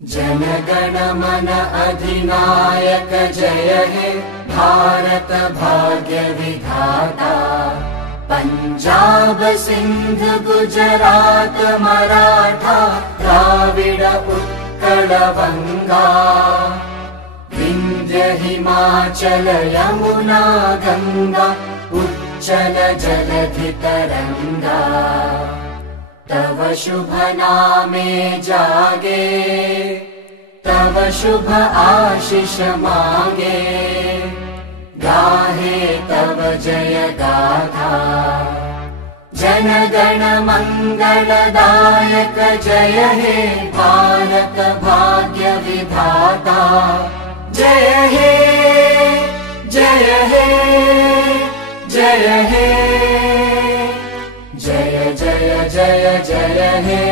जनगण मन अधिनायक जय हे भारत भाग्य विधाता। पंजाब सिंध गुजरात मराठा द्राविड उत्कल बंगा। विंध्य हिमाचल यमुना गंगा उच्चल जलधि तरंगा। तव शुभ नामे जागे तव शुभ आशीष मांगे। गाहे तव जय गाथा जनगण मंगलदायक जय हे भारत भाग्य विधाता। जय हे जय हे जय हे जय जय जय जय हे।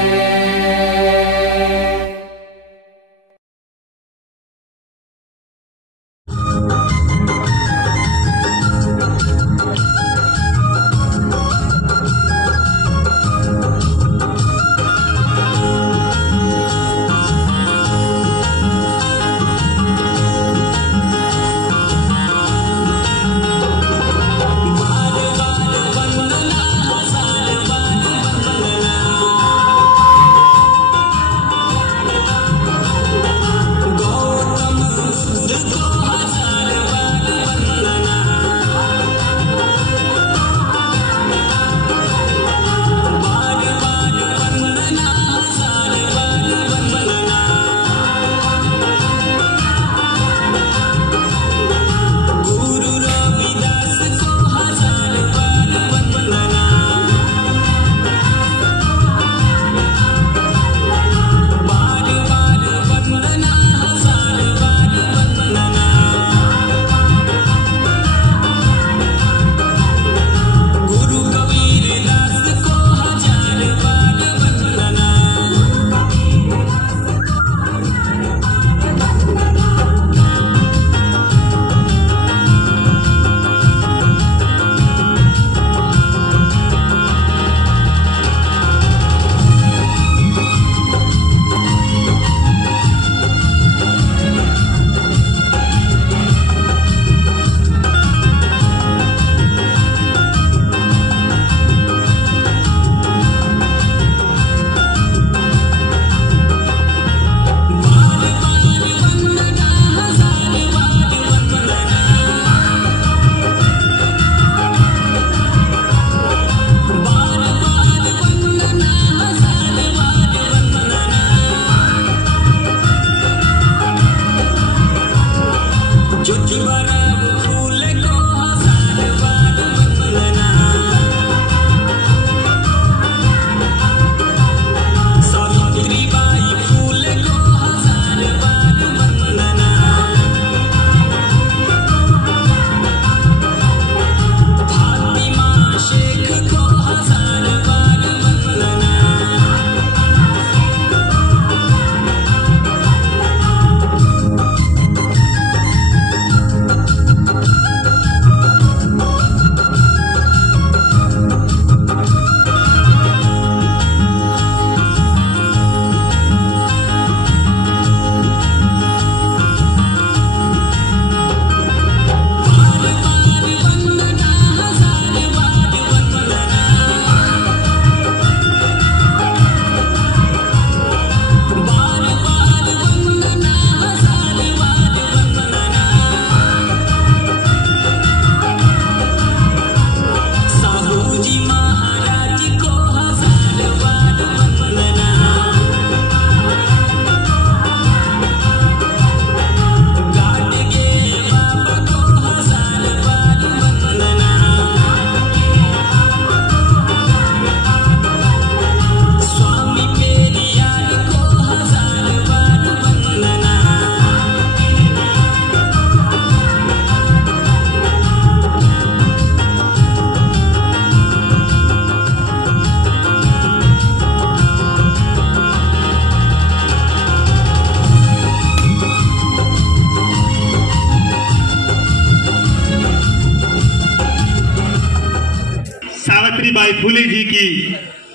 सावित्रीबाई फुले जी की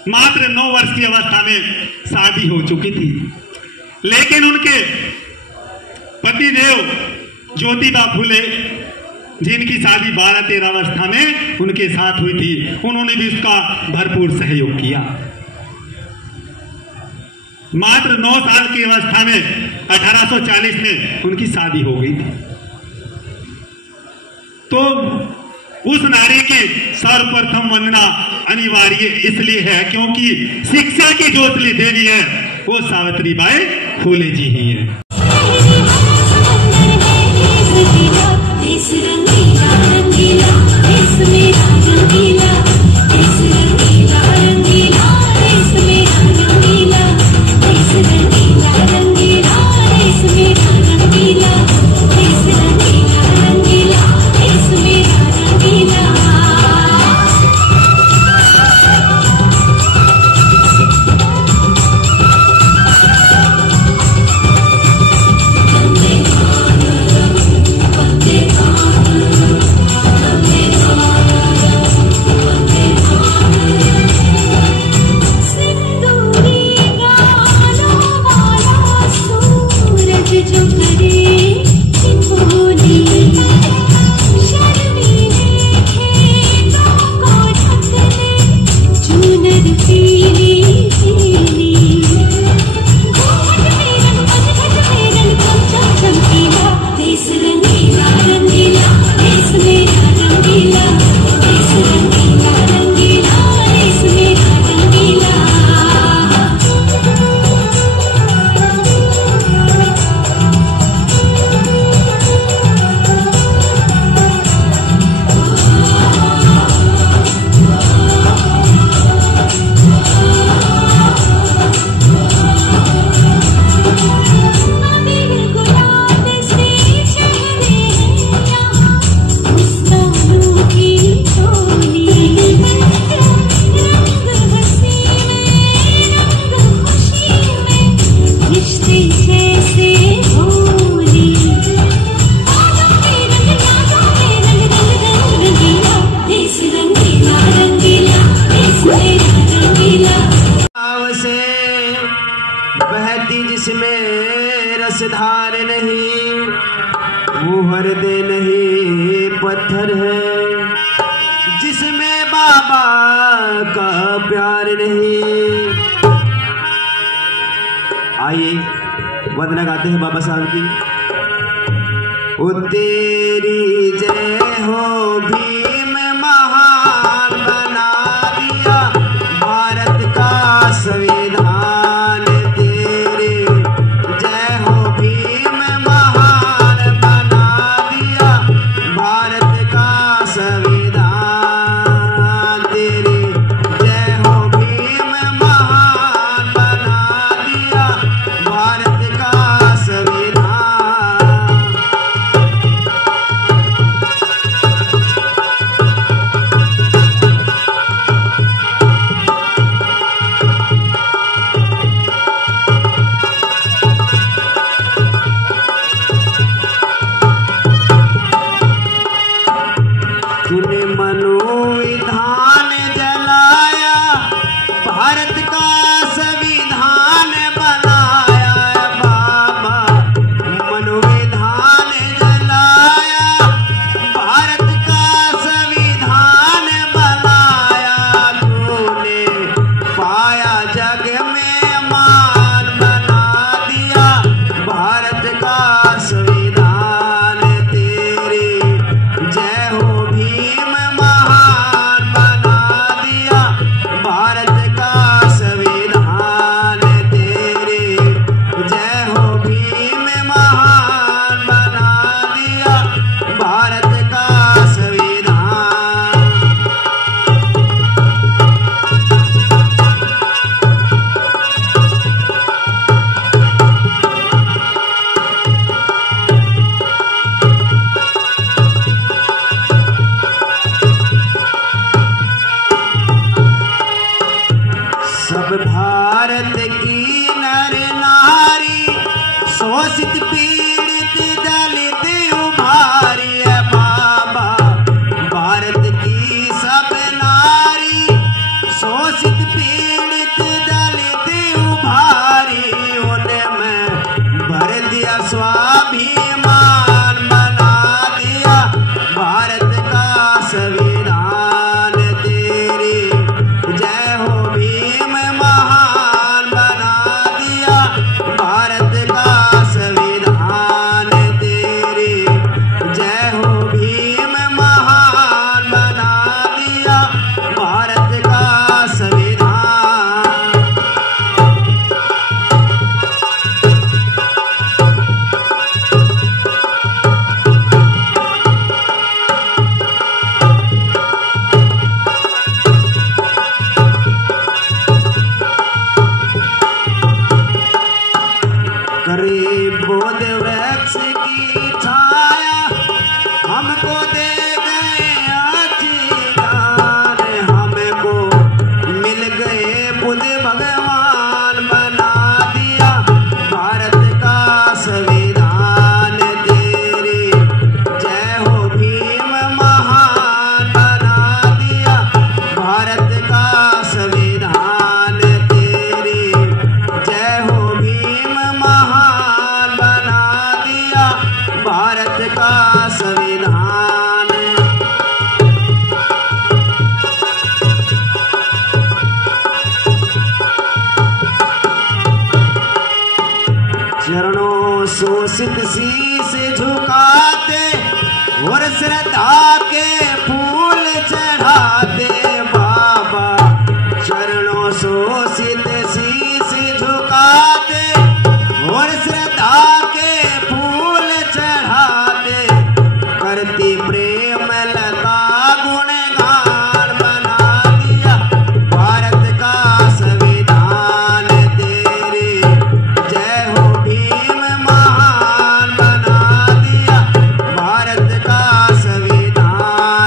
मात्र 9 वर्ष की अवस्था में शादी हो चुकी थी। लेकिन उनके पतिदेव ज्योतिबा फुले, जिनकी शादी 12-13 अवस्था में उनके साथ हुई थी, उन्होंने भी उसका भरपूर सहयोग किया। मात्र 9 साल की अवस्था में 1840 में उनकी शादी हो गई थी। तो उस नारी की सर्वप्रथम वंदना अनिवार्य इसलिए है क्योंकि शिक्षा की ज्योतिली देवी है वो सावित्रीबाई फुले जी ही है। जिसमें रसधार नहीं वो हृदय नहीं पत्थर है, जिसमें बाबा का प्यार नहीं। आइए वंदना गाते हैं बाबा साहब की। ओ तेरी जय हो भीम महान बना दिया भारत का संविधान, तेरे जय हो भीम महान बना दिया भारत का संविधान, तेरे जय हो भीम महान बना दिया भारत का संविधान। तूने मनोविधान जलाया भारत का संविधान बनाया, बाबा मनोविधान जलाया भारत का संविधान बनाया, तूने पाया जग में मान बना दिया भारत का संविधान, तेरे जय हो भीम महान बना दिया भारत का संविधान, तेरे जय हो भीम महान बना दिया भारत का संविधान। सब भारत की नर नारी शोषित पीड़ित दलित उभारी है, बाबा भारत की सब नारी शोषित पीड़ित दलित उभारी, उनमें शोषित शीश झुकाते और श्रद्धा के फूल चढ़ाते बाबा चरणों शोषित शीश झुकाते और श्रद्धा के फूल चढ़ाते करती प्रेम लता गुणगान बना दिया भारत का संविधान तेरी जय हो भीम महान बना दिया भारत का संविधान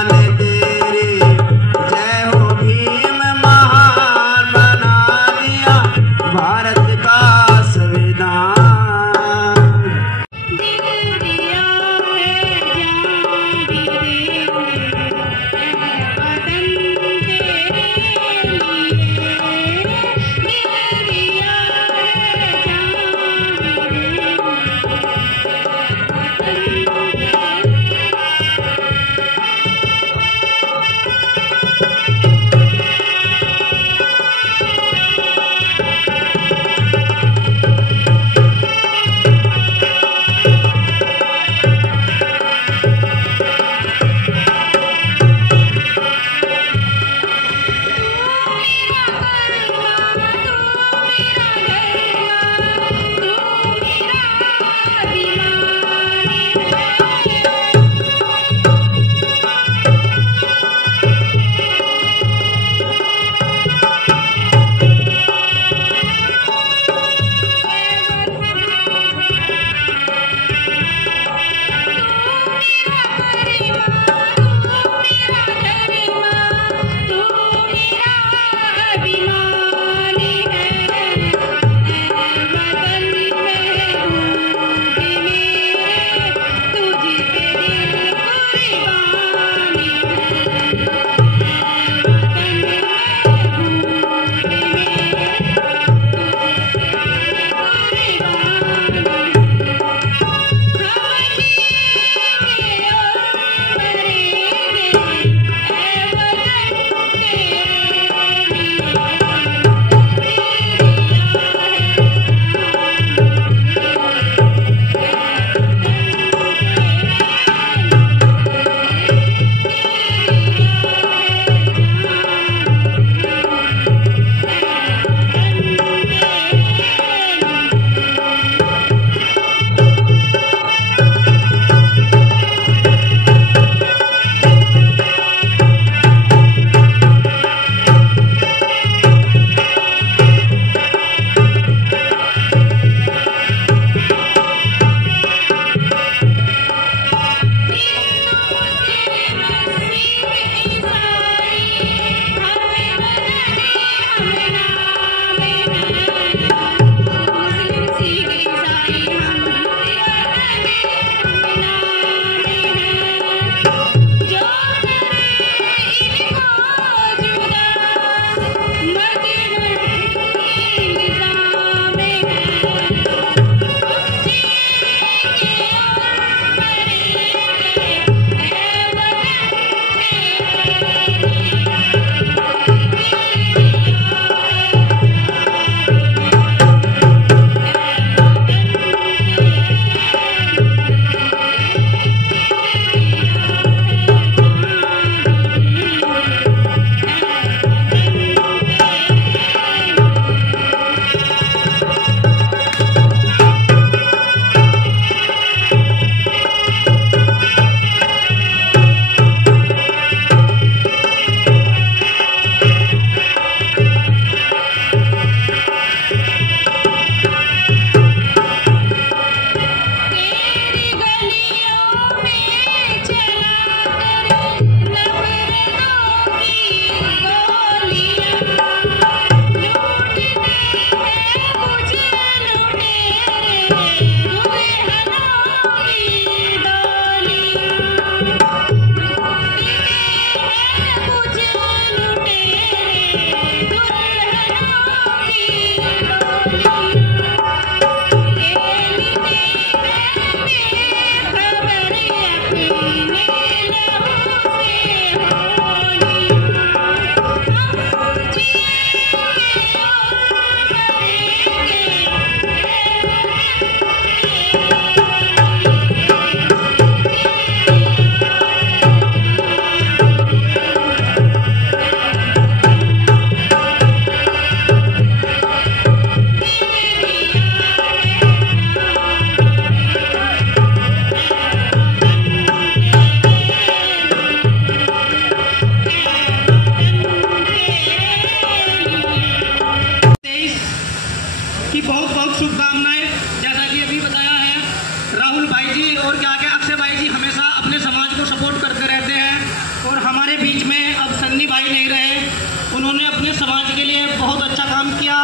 रहे। उन्होंने अपने समाज के लिए बहुत अच्छा काम किया,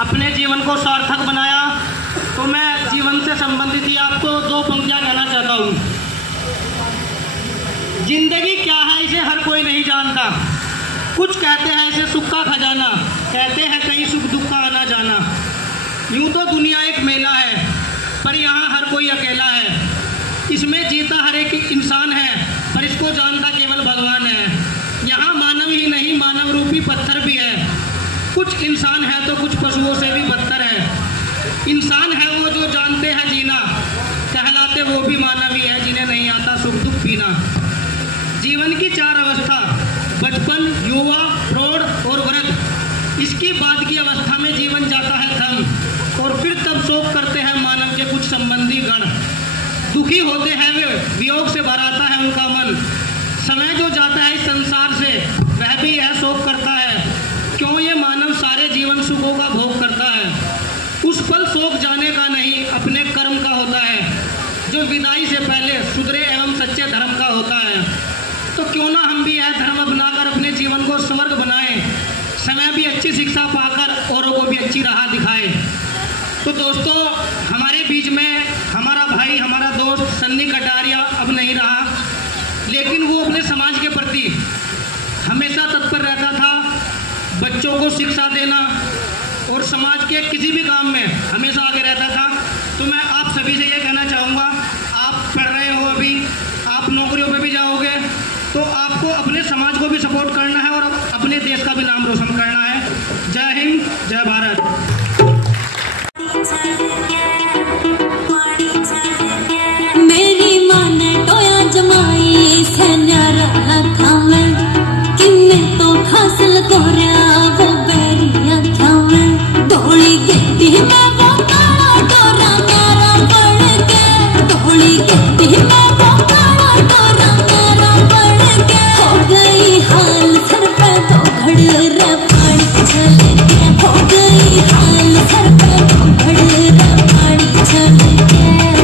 अपने जीवन को सार्थक बनाया। तो मैं जीवन से संबंधित ही आपको 2 पंक्तियाँ कहना चाहता हूँ। जिंदगी क्या है इसे हर कोई नहीं जानता, कुछ कहते हैं इसे सुख का खजाना, कहते हैं कहीं सुख दुख का आना जाना। यूं तो दुनिया एक मेला है, पर यहाँ हर कोई अकेला है। इसमें जीता हर एक इंसान है, पर इसको जानता केवल भगवान है। यहाँ मानव ही नहीं मानव रूपी पत्थर भी है। कुछ इंसान है तो कुछ पशुओं से भी बदतर है। इंसान है वो जो जानते हैं जीना, कहलाते वो भी मानव ही है जिन्हें नहीं आता सुख दुख पीना। जीवन की 4 अवस्था, बचपन, युवा, प्रौढ़ और वृद्ध। इसकी बाद की अवस्था में जीवन जाता है थम, और फिर तब शोक करते हैं मानव के कुछ संबंधी गण। दुखी होते हैं वे, वियोग से भर आता है उनका मन। समय जो जाता है इस संसार से, वह भी यह शोक करता है, क्यों ये मानव सारे जीवन सुखों का भोग करता है। उस पल शोक जाने का नहीं, अपने कर्म का होता है, जो विदाई से पहले सुधरे एवं सच्चे धर्म का होता है। तो क्यों ना हम भी यह धर्म अपनाकर अपने जीवन को स्वर्ग बनाएं, समय भी अच्छी शिक्षा पाकर औरों को भी अच्छी राह दिखाए। तो दोस्तों, हमारे बीच में हमारा भाई, हमारा दोस्त सन्नी कटारिया अब नहीं रहा, लेकिन वो अपने समाज के प्रति हमेशा तत्पर रहता था। बच्चों को शिक्षा देना और समाज के किसी भी काम में हमेशा आगे रहता था। तो मैं आप सभी से ये कहना चाहूँगा, आप पढ़ रहे हो, अभी आप नौकरियों पे भी जाओगे, तो आपको अपने समाज को भी सपोर्ट करना है और अपने देश का भी नाम रोशन करना है। जय हिंद, जय भारत। मेरी माँ ने टोया जमाई से न्यारा खावे, किन्ने तो हासिल तोरा वो बेरिया खावे। ढोली गेती में वो काला टोरा न्यारा पड़ के, ढोली गेती में वो काला टोरा न्यारा पड़ के। हो गई हाल सर पे तो घड़ रे पानी चले के, हो गई हाल सर पे तो घड़ रे पानी चले के। हो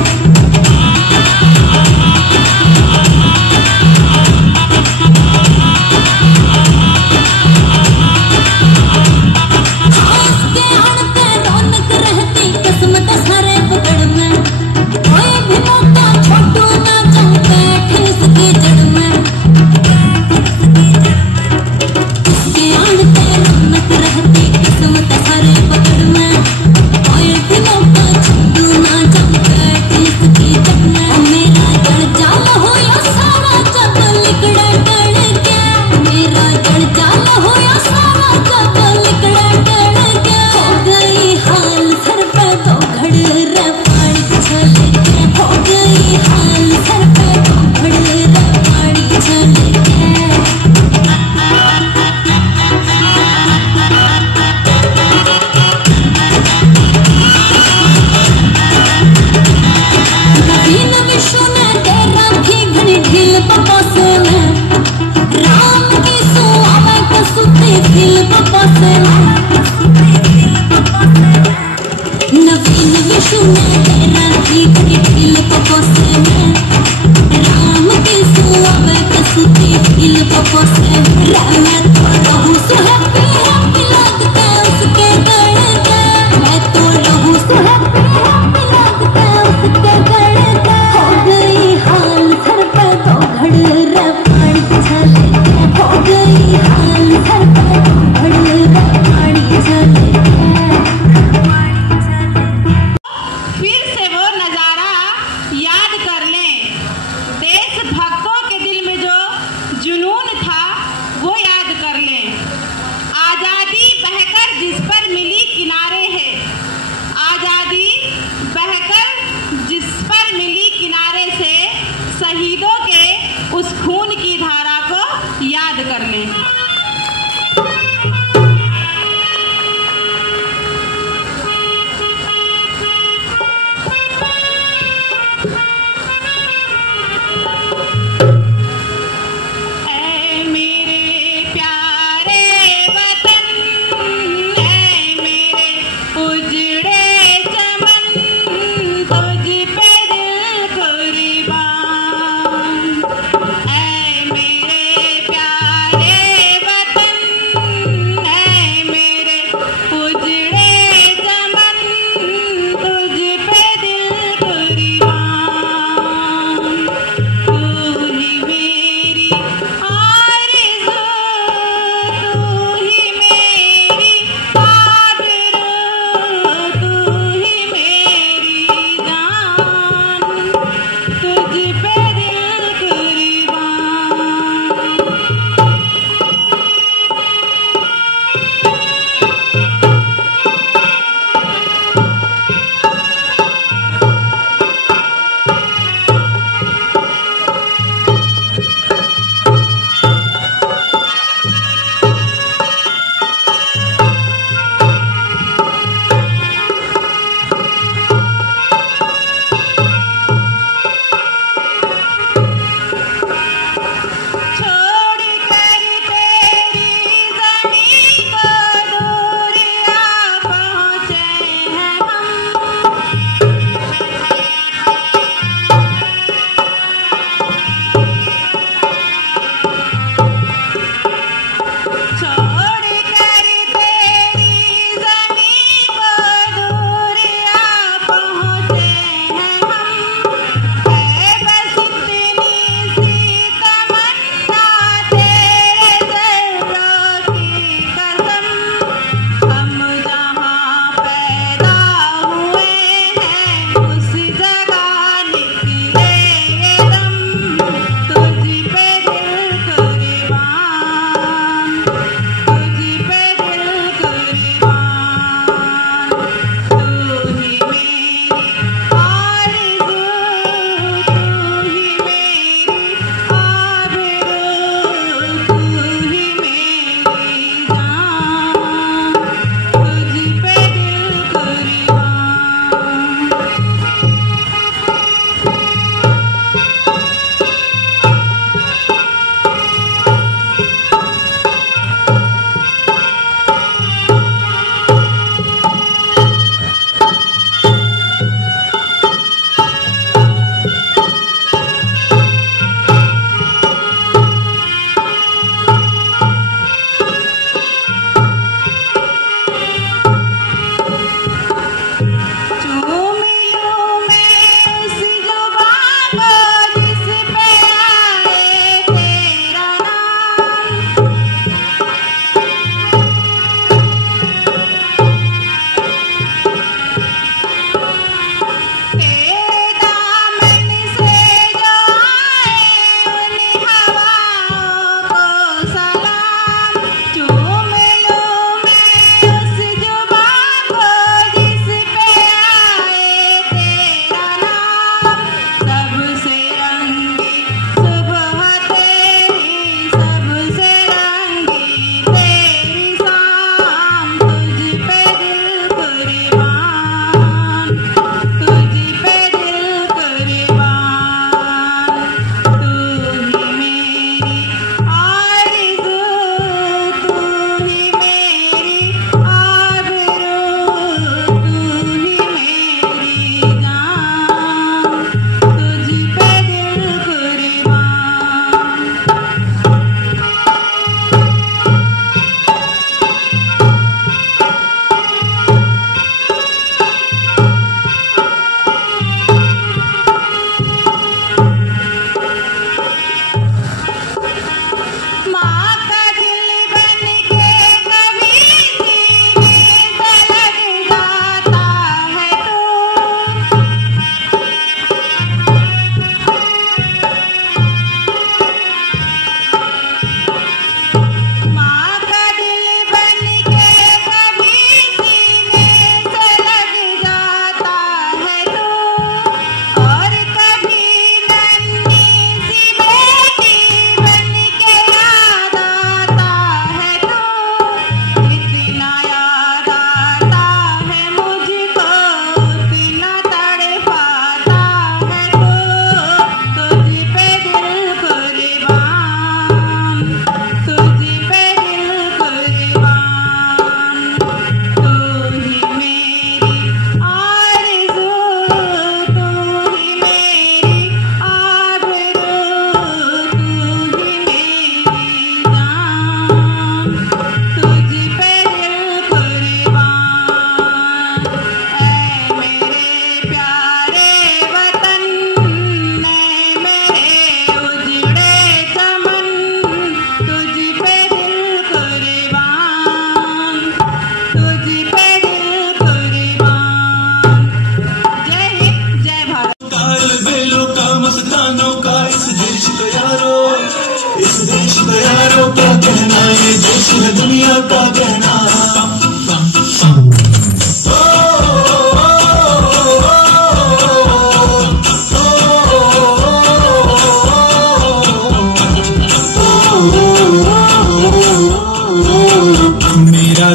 गई हाल सर पे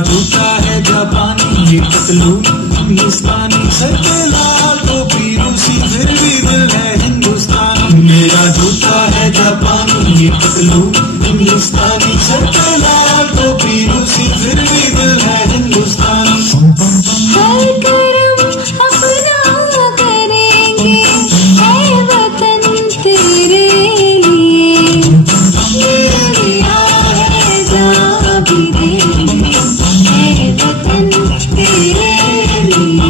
जूता है जापानी, ये पतलू हिंदुस्तानी, सर पे लाल टोपी रूसी, फिर भी दिल है हिंदुस्तानी। मेरा जूता है जापानी, ये पतलू हिंदुस्तानी, सर पे लाल टोपी रूसी, फिर भी दिल है हिंदुस्तानी। हर करम अपना करेंगे ऐ वतन तेरे लिए, ये दिया है जान भी देंगे ऐ वतन तेरे लिए।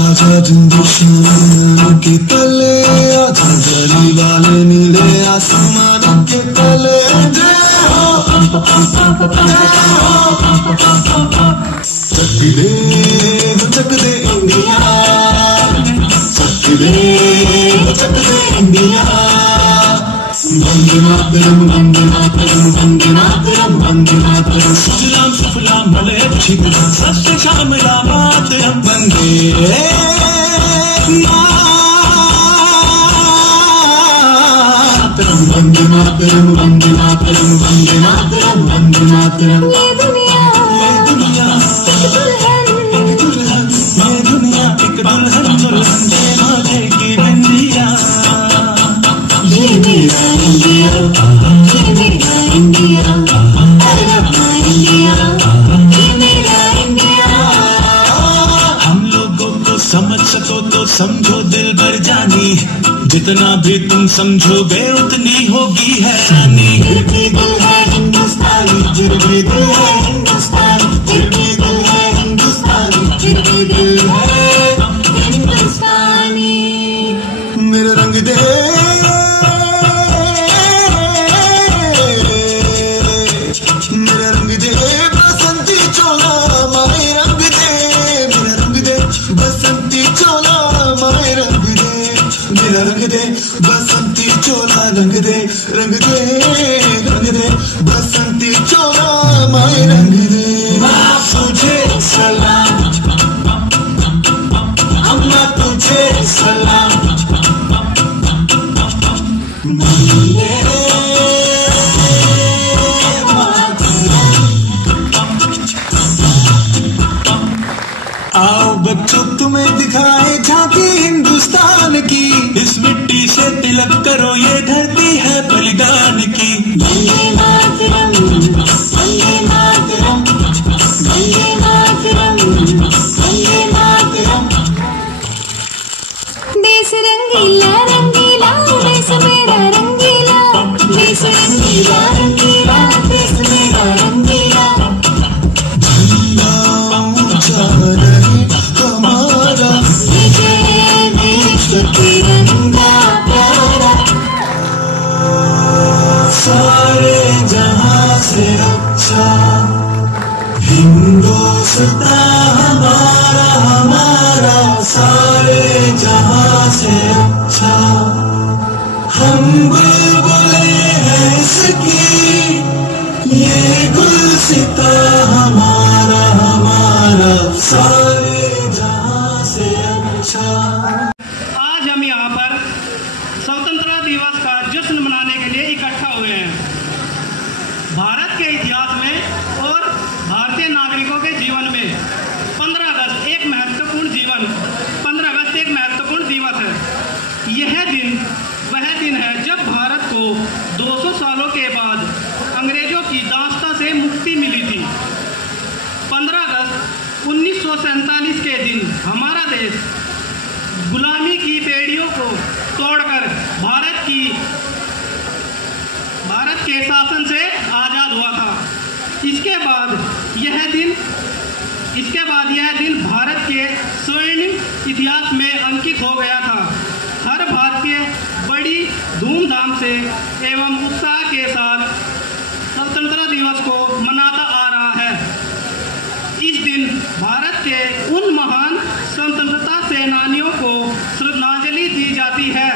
आजा हिंदुस्तान के तले, आजा जली वाले नीले आसमान के तले, चक दे इंडिया, चक दे इंडिया। वंदे मातरम, वंदे मातरम, वंदे मातरम, वंदे मातरम। सुजलाम सुफलाम मलयज शीतलाम, सत्य श्यामलाम मातरम। वंदे मातरम, वंदे मातरम, वंदे मातरम, वंदे मातरम, वंदे मातरम। ये दुनिया एक दुल्हन, ये दुनिया एक दुल्हन, दुल्हन के माथे की बिंदिया। ये मेरा इंडिया, ये मेरा इंडिया, अपना इंडिया, ये मेरा इंडिया। हम लोगों को समझ सको तो समझो दिल भर जानी, जितना भी तुम समझोगे उतनी होगी हैरानी। फिर भी दिल है हिंदुस्तानी, फिर भी दिल है हिंदुस्तानी, फिर भी दिल है हिंदुस्तानी, फिर भी दिल है हिंदुस्तानी। मेरा रंग दे, मेरा रंग दे बसंती चोला, माए रंग दे, मेरा रंग दे बसंती चोला, माए रंग दे, मेरा रंग दे बसंती चोला, रंग दे, रंग दे, रंग दे बसंती चोला, माए रंग दे। माँ तुझे सलाम, अम्मा तुझे सलाम, आओ बच्चों तुम्हें दिखाए झांकी हिंदुस्तान की, इस मिट्टी से तिलक करो ये धरती है बलिदान की। वंदे मातरम, वंदे मातरम, वंदे मातरम, वंदे मातरम। देश रंगीला रंगीला, देश मेरा रंगीला, देश रंगीला रंगीला, देश मेरा रंगीला। झंडा ऊंचा रहे हमारा, ये देश तिरंगा प्यारा, सारे जहां से अच्छा हिंदुस्तान हमारा, हमारा सारे जहां से अच्छा। हम बुलबुले हैं इसकी, ये गुलसिता हमारा, हमारा सारे जहां से अच्छा। आज हम यहाँ पर स्वतंत्रता दिवस का जश्न मनाने के लिए इकट्ठा हुए हैं। भारत के इतिहास में और भारतीय नागरिकों के जीवन में 15 अगस्त एक महत्वपूर्ण दिवस है। यह दिन वह दिन है जब भारत को 200 सालों के बाद अंग्रेजों की दास्ता से मुक्ति मिली थी। 15 अगस्त 1947 के दिन हमारा देश गुलामी की बेड़ियों को तोड़कर भारत के शासन से आज़ाद हुआ था। इसके बाद यह दिन भारत के स्वर्णिम इतिहास में अंकित हो गया था। हर भारतीय बड़ी धूमधाम से एवं उत्साह के साथ स्वतंत्रता दिवस को मनाता आ रहा है। इस दिन भारत के उन महान स्वतंत्रता सेनानियों को श्रद्धांजलि दी जाती है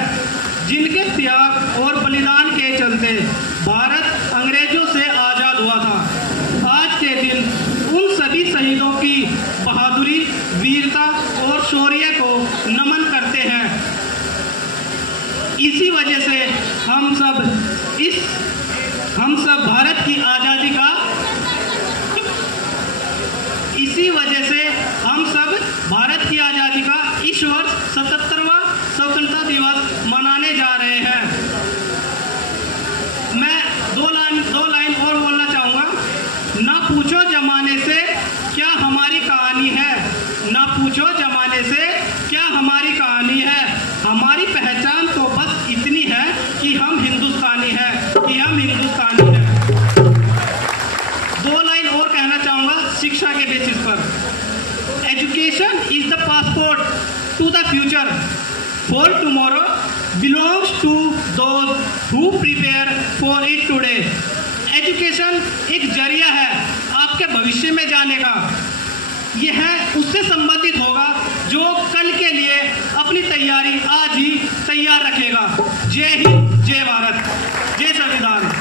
जिनके त्याग और बलिदान के चलते भारत अंग्रेजों से आज़ाद हुआ था। आज के दिन उन सभी शहीदों की बहादुरी, वीरता और शौर्य को नमन करते हैं। इसी वजह से हम सब इस पूछो जमाने से क्या हमारी कहानी है। हमारी पहचान तो बस इतनी है कि हम हिंदुस्तानी हैं, कि हम हिंदुस्तानी हैं। 2 लाइन और कहना चाहूँगा शिक्षा के बेसिस पर। Education is the passport to the future, for tomorrow belongs to those who prepare for it today. Education एक जरिया है आपके भविष्य में जाने का। यह उससे संबंधित होगा जो कल के लिए अपनी तैयारी आज ही तैयार रखेगा। जय हिंद, जय भारत, जय संविधान।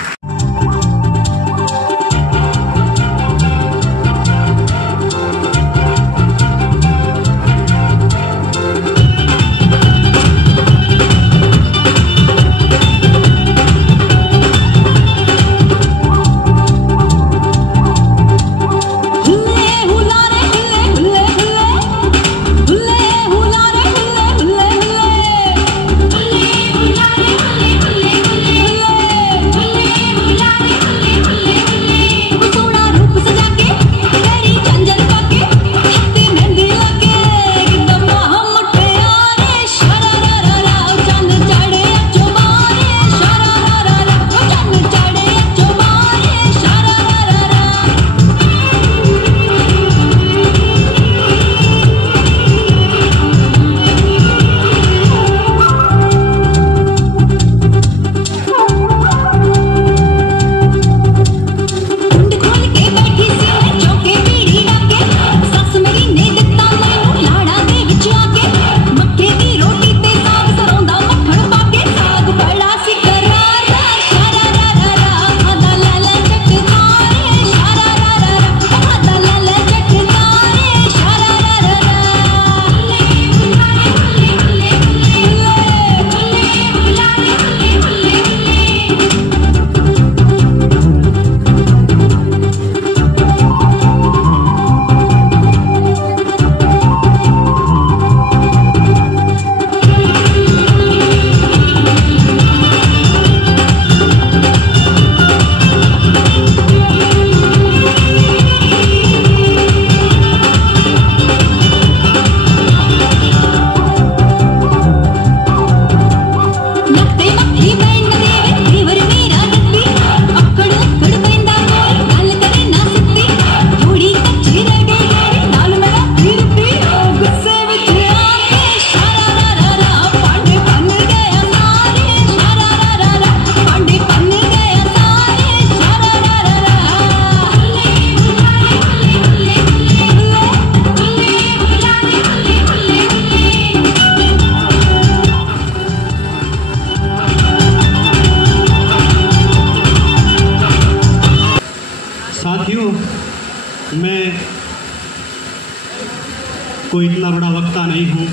कोई इतना बड़ा वक्ता नहीं हूँ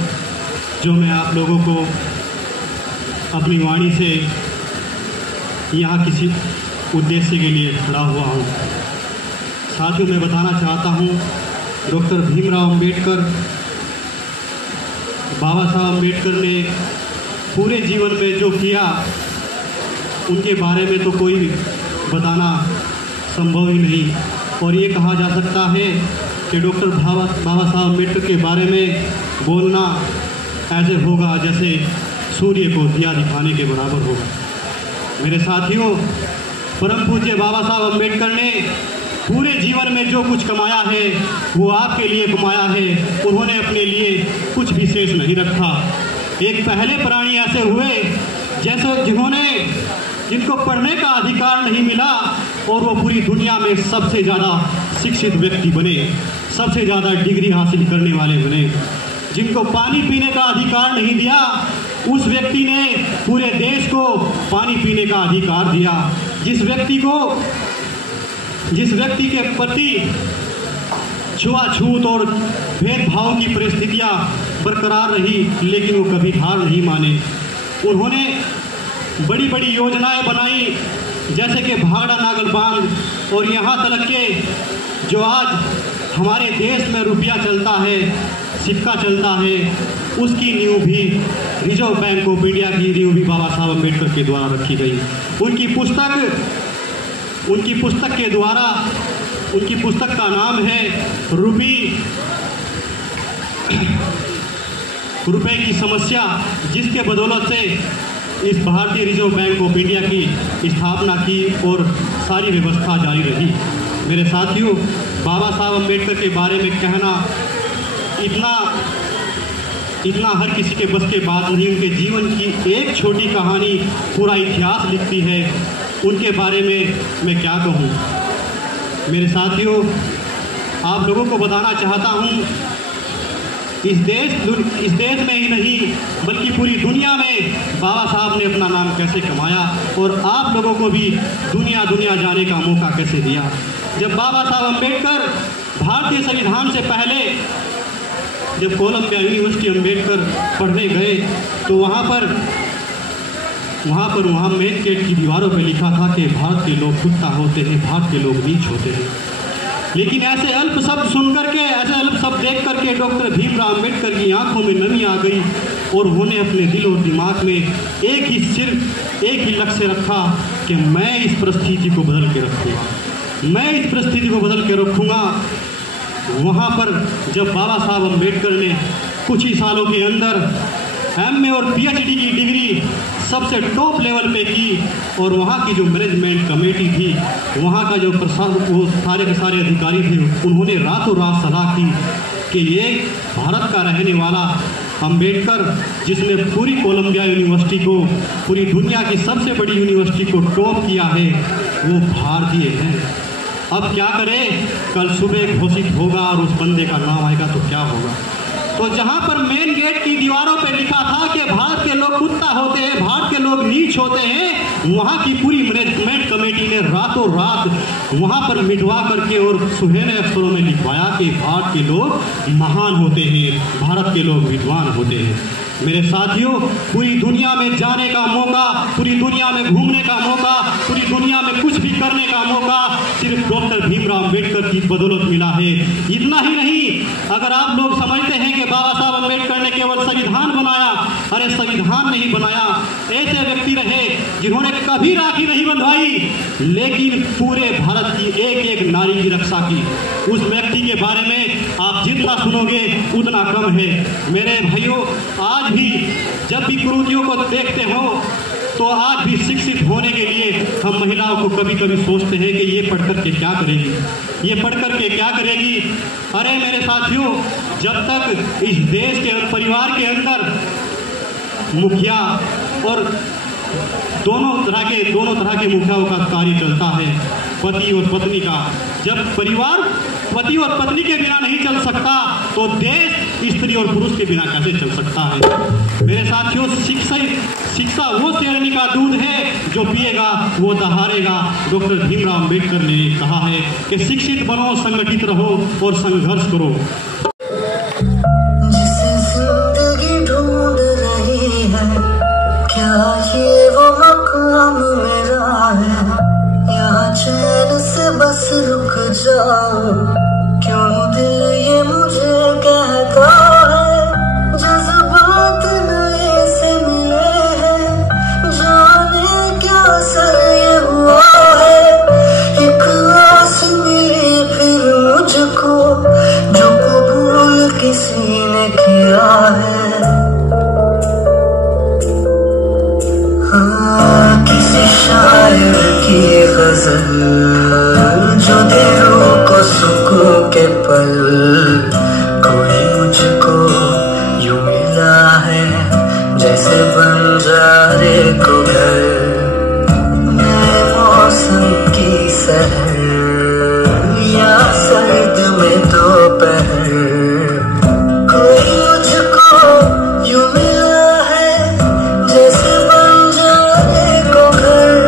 जो मैं आप लोगों को अपनी वाणी से यहाँ किसी उद्देश्य के लिए खड़ा हुआ हूँ। साथियों, मैं बताना चाहता हूँ डॉक्टर भीमराव अंबेडकर, बाबा साहब अंबेडकर ने पूरे जीवन में जो किया उनके बारे में तो कोई बताना संभव ही नहीं। और ये कहा जा सकता है कि डॉक्टर बाबा साहब अम्बेडकर के बारे में बोलना ऐसे होगा जैसे सूर्य को दिया दिखाने के बराबर होगा। मेरे साथियों, परम पूज्य बाबा साहब अम्बेडकर ने पूरे जीवन में जो कुछ कमाया है वो आपके लिए कमाया है। उन्होंने अपने लिए कुछ विशेष नहीं रखा। एक पहले प्राणी ऐसे हुए जैसे जिनको पढ़ने का अधिकार नहीं मिला और वो पूरी दुनिया में सबसे ज़्यादा शिक्षित व्यक्ति बने, सबसे ज़्यादा डिग्री हासिल करने वाले बने। जिनको पानी पीने का अधिकार नहीं दिया, उस व्यक्ति ने पूरे देश को पानी पीने का अधिकार दिया। जिस व्यक्ति के प्रति छुआछूत और भेदभाव की परिस्थितियां बरकरार रही, लेकिन वो कभी हार नहीं माने। उन्होंने बड़ी बड़ी योजनाएं बनाई, जैसे कि भागड़ा नागल बांध, और यहाँ तक के जो आज हमारे देश में रुपया चलता है, सिक्का चलता है, उसकी नींव भी रिजर्व बैंक ऑफ इंडिया की नींव भी बाबा साहब अम्बेडकर के द्वारा रखी गई। उनकी पुस्तक का नाम है रूपी रुपए की समस्या, जिसके बदौलत से इस भारतीय रिजर्व बैंक ऑफ इंडिया की स्थापना की और सारी व्यवस्था जारी रही। मेरे साथियों, बाबा साहब अम्बेडकर के बारे में कहना इतना हर किसी के बस के बात नहीं। उनके जीवन की एक छोटी कहानी पूरा इतिहास लिखती है। उनके बारे में मैं क्या कहूँ। मेरे साथियों, आप लोगों को बताना चाहता हूँ, इस देश में ही नहीं बल्कि पूरी दुनिया में बाबा साहब ने अपना नाम कैसे कमाया और आप लोगों को भी दुनिया जाने का मौका कैसे दिया। जब बाबा साहब अम्बेडकर भारतीय संविधान से पहले जब कोलंबिया यूनिवर्सिटी अम्बेडकर पढ़ने गए तो वहाँ मेन गेट की दीवारों पर लिखा था कि भारत के लोग कुत्ता होते हैं, भारत के लोग नीच होते हैं। लेकिन ऐसे अल्प शब्द सुन करके, ऐसे अल्प शब्द देख करके डॉक्टर भीमराव अम्बेडकर की आंखों में नमी आ गई और उन्होंने अपने दिल और दिमाग में एक ही लक्ष्य रखा कि मैं इस परिस्थिति को बदल के रखूँगा। वहाँ पर जब बाबा साहब अम्बेडकर ने कुछ ही सालों के अंदर एमए और पीएचडी की डिग्री सबसे टॉप लेवल पे की और वहाँ की जो मैनेजमेंट कमेटी थी, वहाँ का जो वो सारे के सारे अधिकारी थे, उन्होंने रातों रात सलाह की कि ये भारत का रहने वाला अम्बेडकर, जिसने पूरी कोलंबिया यूनिवर्सिटी को, पूरी दुनिया की सबसे बड़ी यूनिवर्सिटी को टॉप किया है, वो भारतीय है। अब क्या करें, कल सुबह घोषित होगा और उस बंदे का नाम आएगा तो क्या होगा। तो जहाँ पर मेन गेट की दीवारों पे लिखा था कि भारत के लोग कुत्ता होते हैं, भारत के लोग नीच होते हैं, वहाँ की पूरी मैनेजमेंट कमेटी ने रातों रात वहाँ पर मिटवा करके और सुनहरे अक्षरों में लिखवाया कि भारत के लोग महान होते हैं, भारत के लोग विद्वान होते हैं। मेरे साथियों, पूरी दुनिया में जाने का मौका, पूरी दुनिया में घूमने का मौका, पूरी दुनिया में कुछ भी करने का मौका सिर्फ डॉक्टर भीमराव अम्बेडकर की बदौलत मिला है। इतना ही नहीं, अगर आप लोग समझते हैं कि बाबा साहब अम्बेडकर ने केवल संविधान बनाया, अरे संविधान नहीं बनाया, ऐसे व्यक्ति रहे जिन्होंने कभी राखी नहीं बंधवाई लेकिन पूरे भारत की एक एक नारी की रक्षा की। उस व्यक्ति के बारे में आप जितना सुनोगे उतना कम है। मेरे भाइयों, आज भी जब भी कुरीतियों को देखते हो तो आज भी शिक्षित होने के लिए हम महिलाओं को कभी कभी सोचते हैं कि ये पढ़ कर के क्या करेगी, ये पढ़ कर के क्या करेगी। अरे मेरे साथियों, जब तक इस देश के परिवार के अंदर मुखिया और दोनों तरह के मुखियाओं का कार्य चलता है, पति और पत्नी का, जब परिवार पति और पत्नी के बिना नहीं चल सकता तो देश स्त्री और पुरुष के बिना कैसे चल सकता है। मेरे साथियों, शिक्षा वो शेरनी का दूध है जो पिएगा वो दहाड़ेगा। डॉक्टर भीमराव अम्बेडकर ने कहा है कि शिक्षित बनो, संगठित रहो और संघर्ष करो। जिसे जिंदगी ढूंढ रही है, क्या ये वो मकाम मेरा है, यहाँ चैन से बस रुक जाओ, क्यों दिल ये मुझे कहता है, जज्बात नए से मिले हैं, जाने क्या सर ये हुआ है, एक आस मिली फिर मुझको जो कबूल किसी ने किया है। हाँ, किसी शायर की गजल जो दिलों को सुकून के पल, कोई मुझको यूं मिला है जैसे बंजारे को घर, नए मौसम की सहर या सर्द में दोपहर, कोई मुझको यूं मिला है जैसे बंजारे को घर।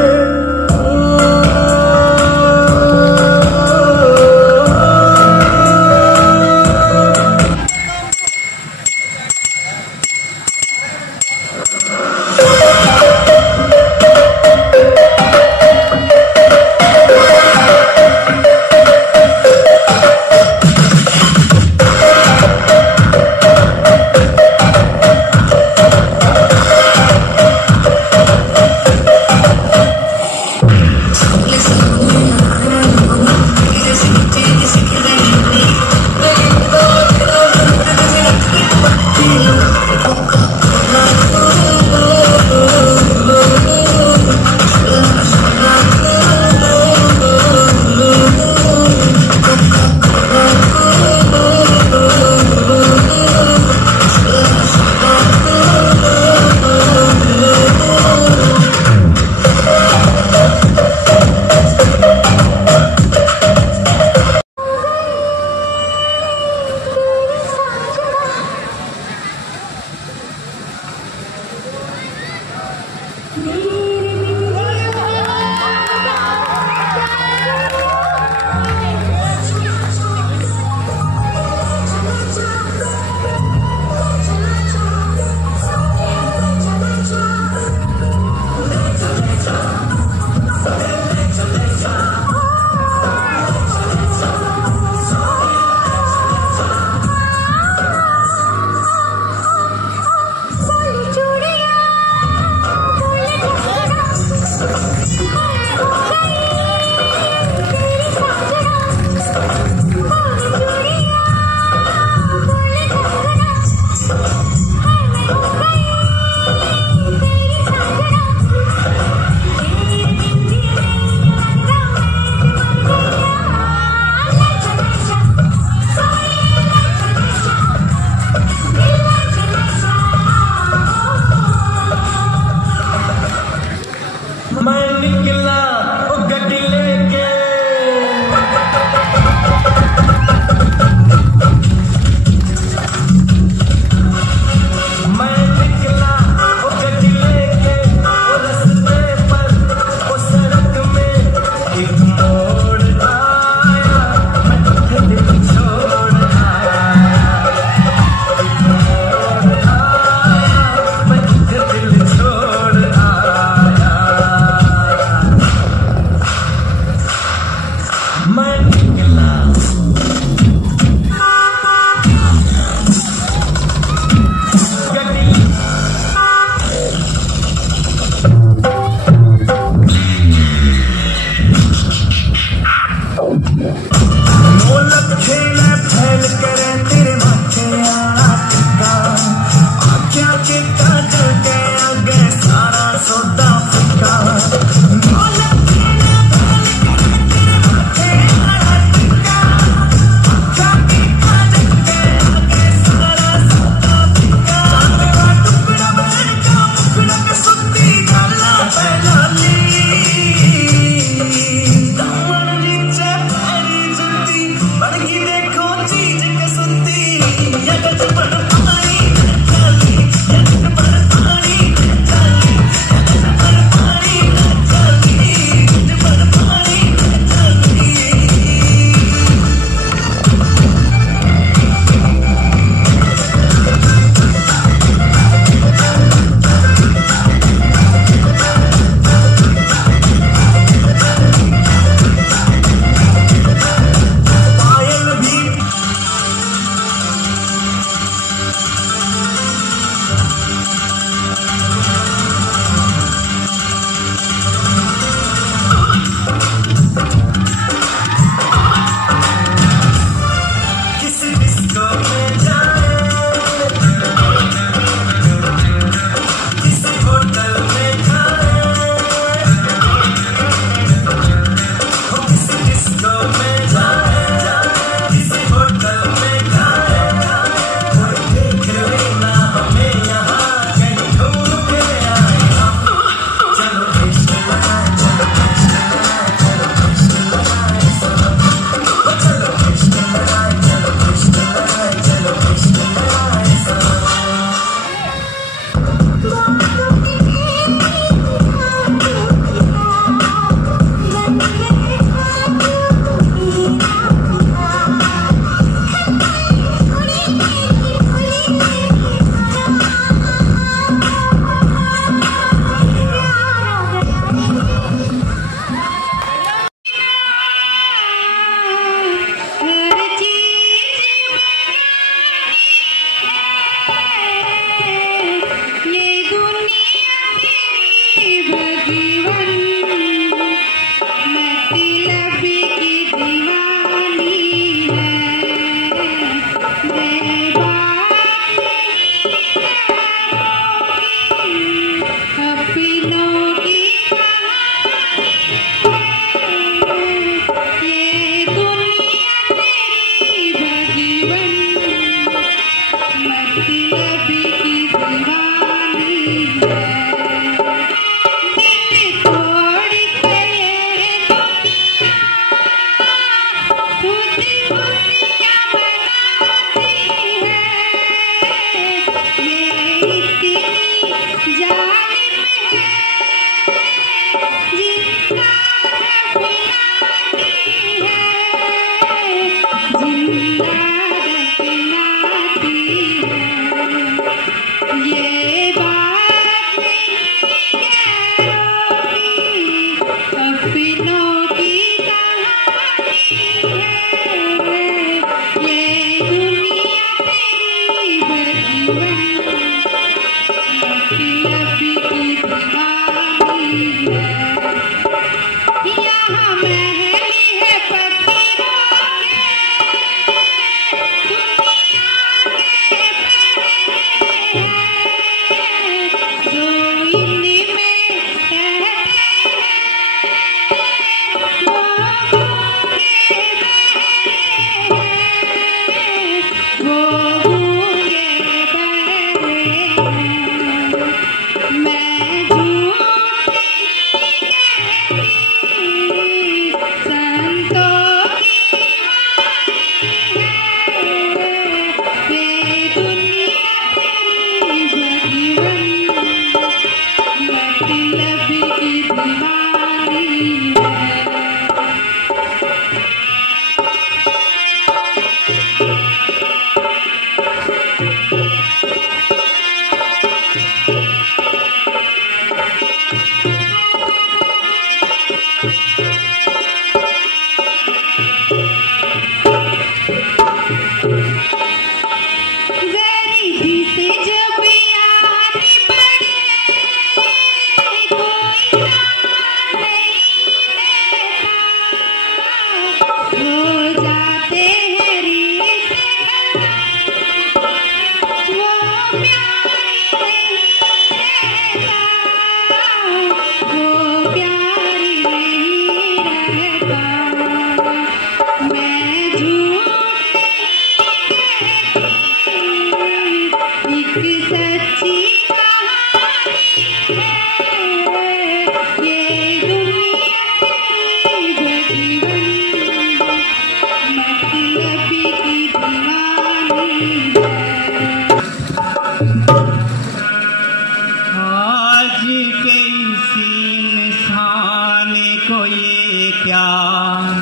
प्यार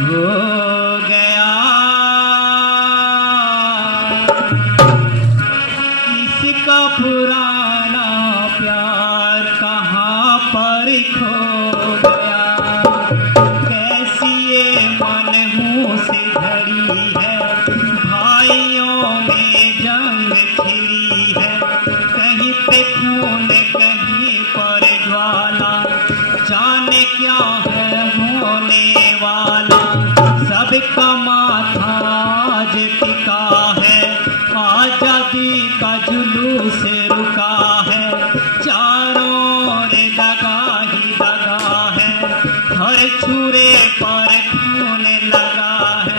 हो गया, इसका पुराना प्यार कहाँ पर खो गया। कैसी ये मन मुँह से धड़ी है, भाइयों में जंग छिड़ी है। कहीं पे खून कहीं पर ज्वाला, जाने क्या है होने वाला। सबका माथा आज टिका है, आजादी का जुलूस रुका है। चारों ओर दगा ही दगा है, हर छुरे पर खून लगा है।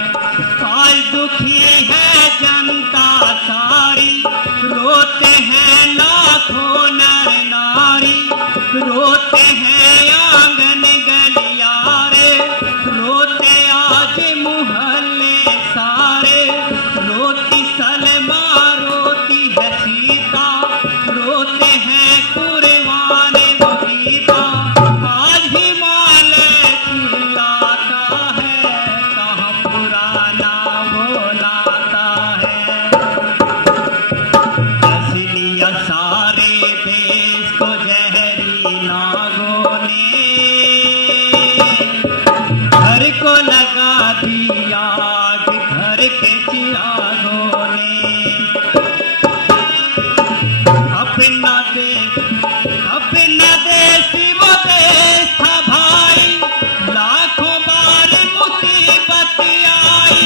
आज दुखी है जनता सारी, रोते हैं लाखों नर नारी। रोते हैं आंगन गलियारे, रोते आज मुहल्ले सारे। रोती सलमा रोती है सीता, रोते हैं कुर्बान वो सीता। आज हिमालय चिल्लाता है, कहाँ पुराना वो लाता है। असलिया सारे देश को जहरी नागों ने, घर को लगा दिया आग, घर के चिरागों ने। अपना देश वो देश था भाई, लाखों बार मुसीबत आई।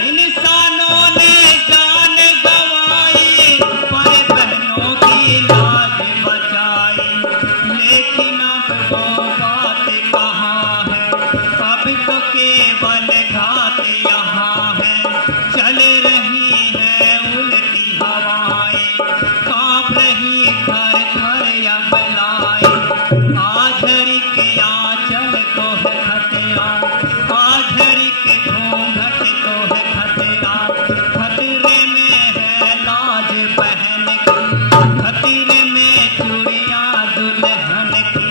इंसानों ने जान गंवाई, पर बहनों की लाज बचाई। लेकिन अब वो बात कहाँ है, अब तो केवल घात यहाँ है। चल रही है उल्टी हवाएं, कांप रही थर थर या बलाएं। आधरी के आंचल को है खतरा, आधरी के घूंघट को है खतरा। खतरे में है लाज बहन की, खतरे में चूड़ियां दुल्हन की।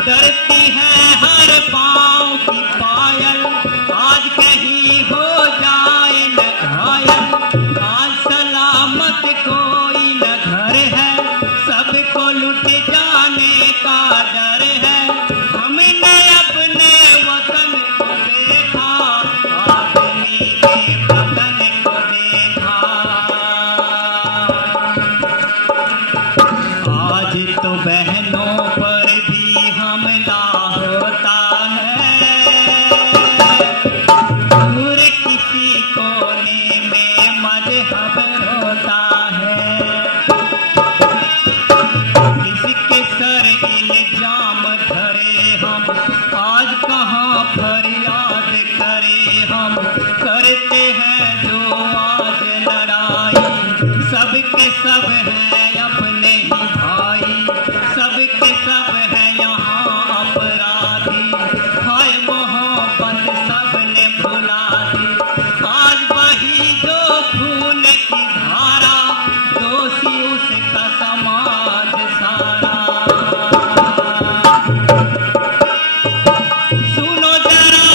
डरती है हर पाँव की पायल, आज कहीं हो जाए न घायल। आज सलामत कोई न घर है, सबको लुट जाने का डर है। हमने अपने वतन को देखा, आदमी के वतन को देखा। आज तो बहनों पर भी हमला होता है, दूर किसी कोने में मजहब रोता है। किसके सर इल्जाम धरे हम, आज कहाँ फरियाद करे हम। करते हैं जो आज लड़ाई, सबके सब हैं अपने ही भाई। सबके सब हैं यहाँ अपराधी, हाय मोहब्बत सबने भुला दी। आज वही जो खून की धारा, दोषी उसका समाज सारा। सुनो जरा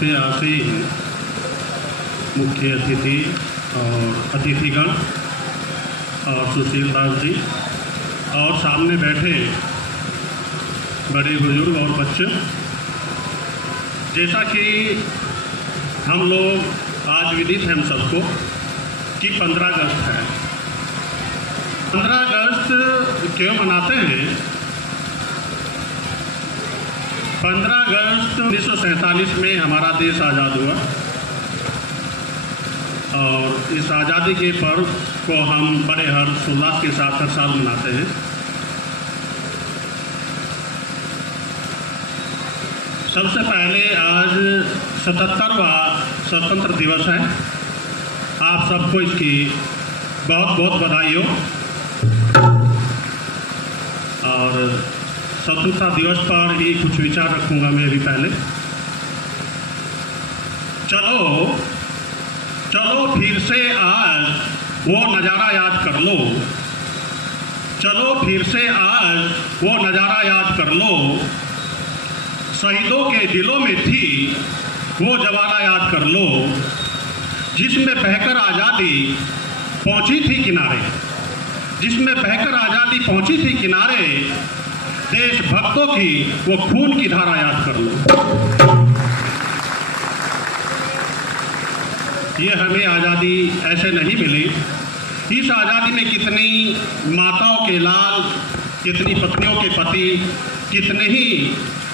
के आते ही मुख्य अतिथि और अतिथिगण और सुशील दास जी और सामने बैठे बड़े बुजुर्ग और बच्चे, जैसा कि हम लोग आज विदित हैं हम सबको कि 15 अगस्त है। 15 अगस्त क्यों मनाते हैं? 15 अगस्त 1947 में हमारा देश आज़ाद हुआ और इस आज़ादी के पर्व को हम बड़े हर्ष उल्लास के साथ हर साल मनाते हैं। सबसे पहले आज 77वां स्वतंत्र दिवस है। आप सबको इसकी बहुत बहुत बधाई हो। और स्वतंत्रता दिवस पर ही कुछ विचार रखूंगा मैं भी पहले। चलो चलो फिर से आज वो नज़ारा याद कर लो, चलो फिर से आज वो नज़ारा याद कर लो, शहीदों के दिलों में थी वो जवाला याद कर लो, जिसमें बहकर आज़ादी पहुंची थी किनारे, जिसमें बहकर आज़ादी पहुंची थी किनारे, देशभक्तों की वो खून की धारा याद कर लो। ये हमें आज़ादी ऐसे नहीं मिली। इस आज़ादी में कितनी माताओं के लाल, कितनी पत्नियों के पति, कितने ही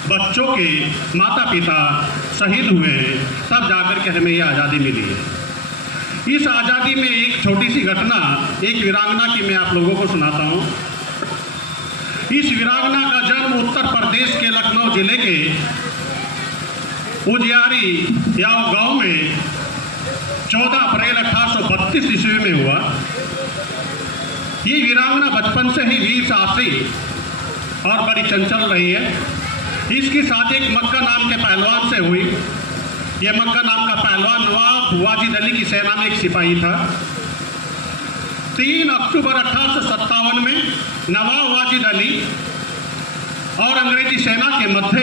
बच्चों के माता पिता शहीद हुए हैं, तब जाकर के हमें ये आज़ादी मिली है। इस आज़ादी में एक छोटी सी घटना, एक वीरांगना की मैं आप लोगों को सुनाता हूँ। इस वीरांगना का जन्म उत्तर प्रदेश के लखनऊ जिले के उजियारी याव गांव में 14 अप्रैल 1832 ईस्वी में हुआ। ये वीरांगना बचपन से ही वीर साहसी और बड़ी चंचल रही है। इसकी शादी एक मक्का नाम के पहलवान से हुई। ये मक्का नाम का पहलवान नवाब वाजिद अली की सेना में एक सिपाही था। 3 अक्टूबर 1857 में नवाब वाजिद अली और अंग्रेजी सेना के मध्य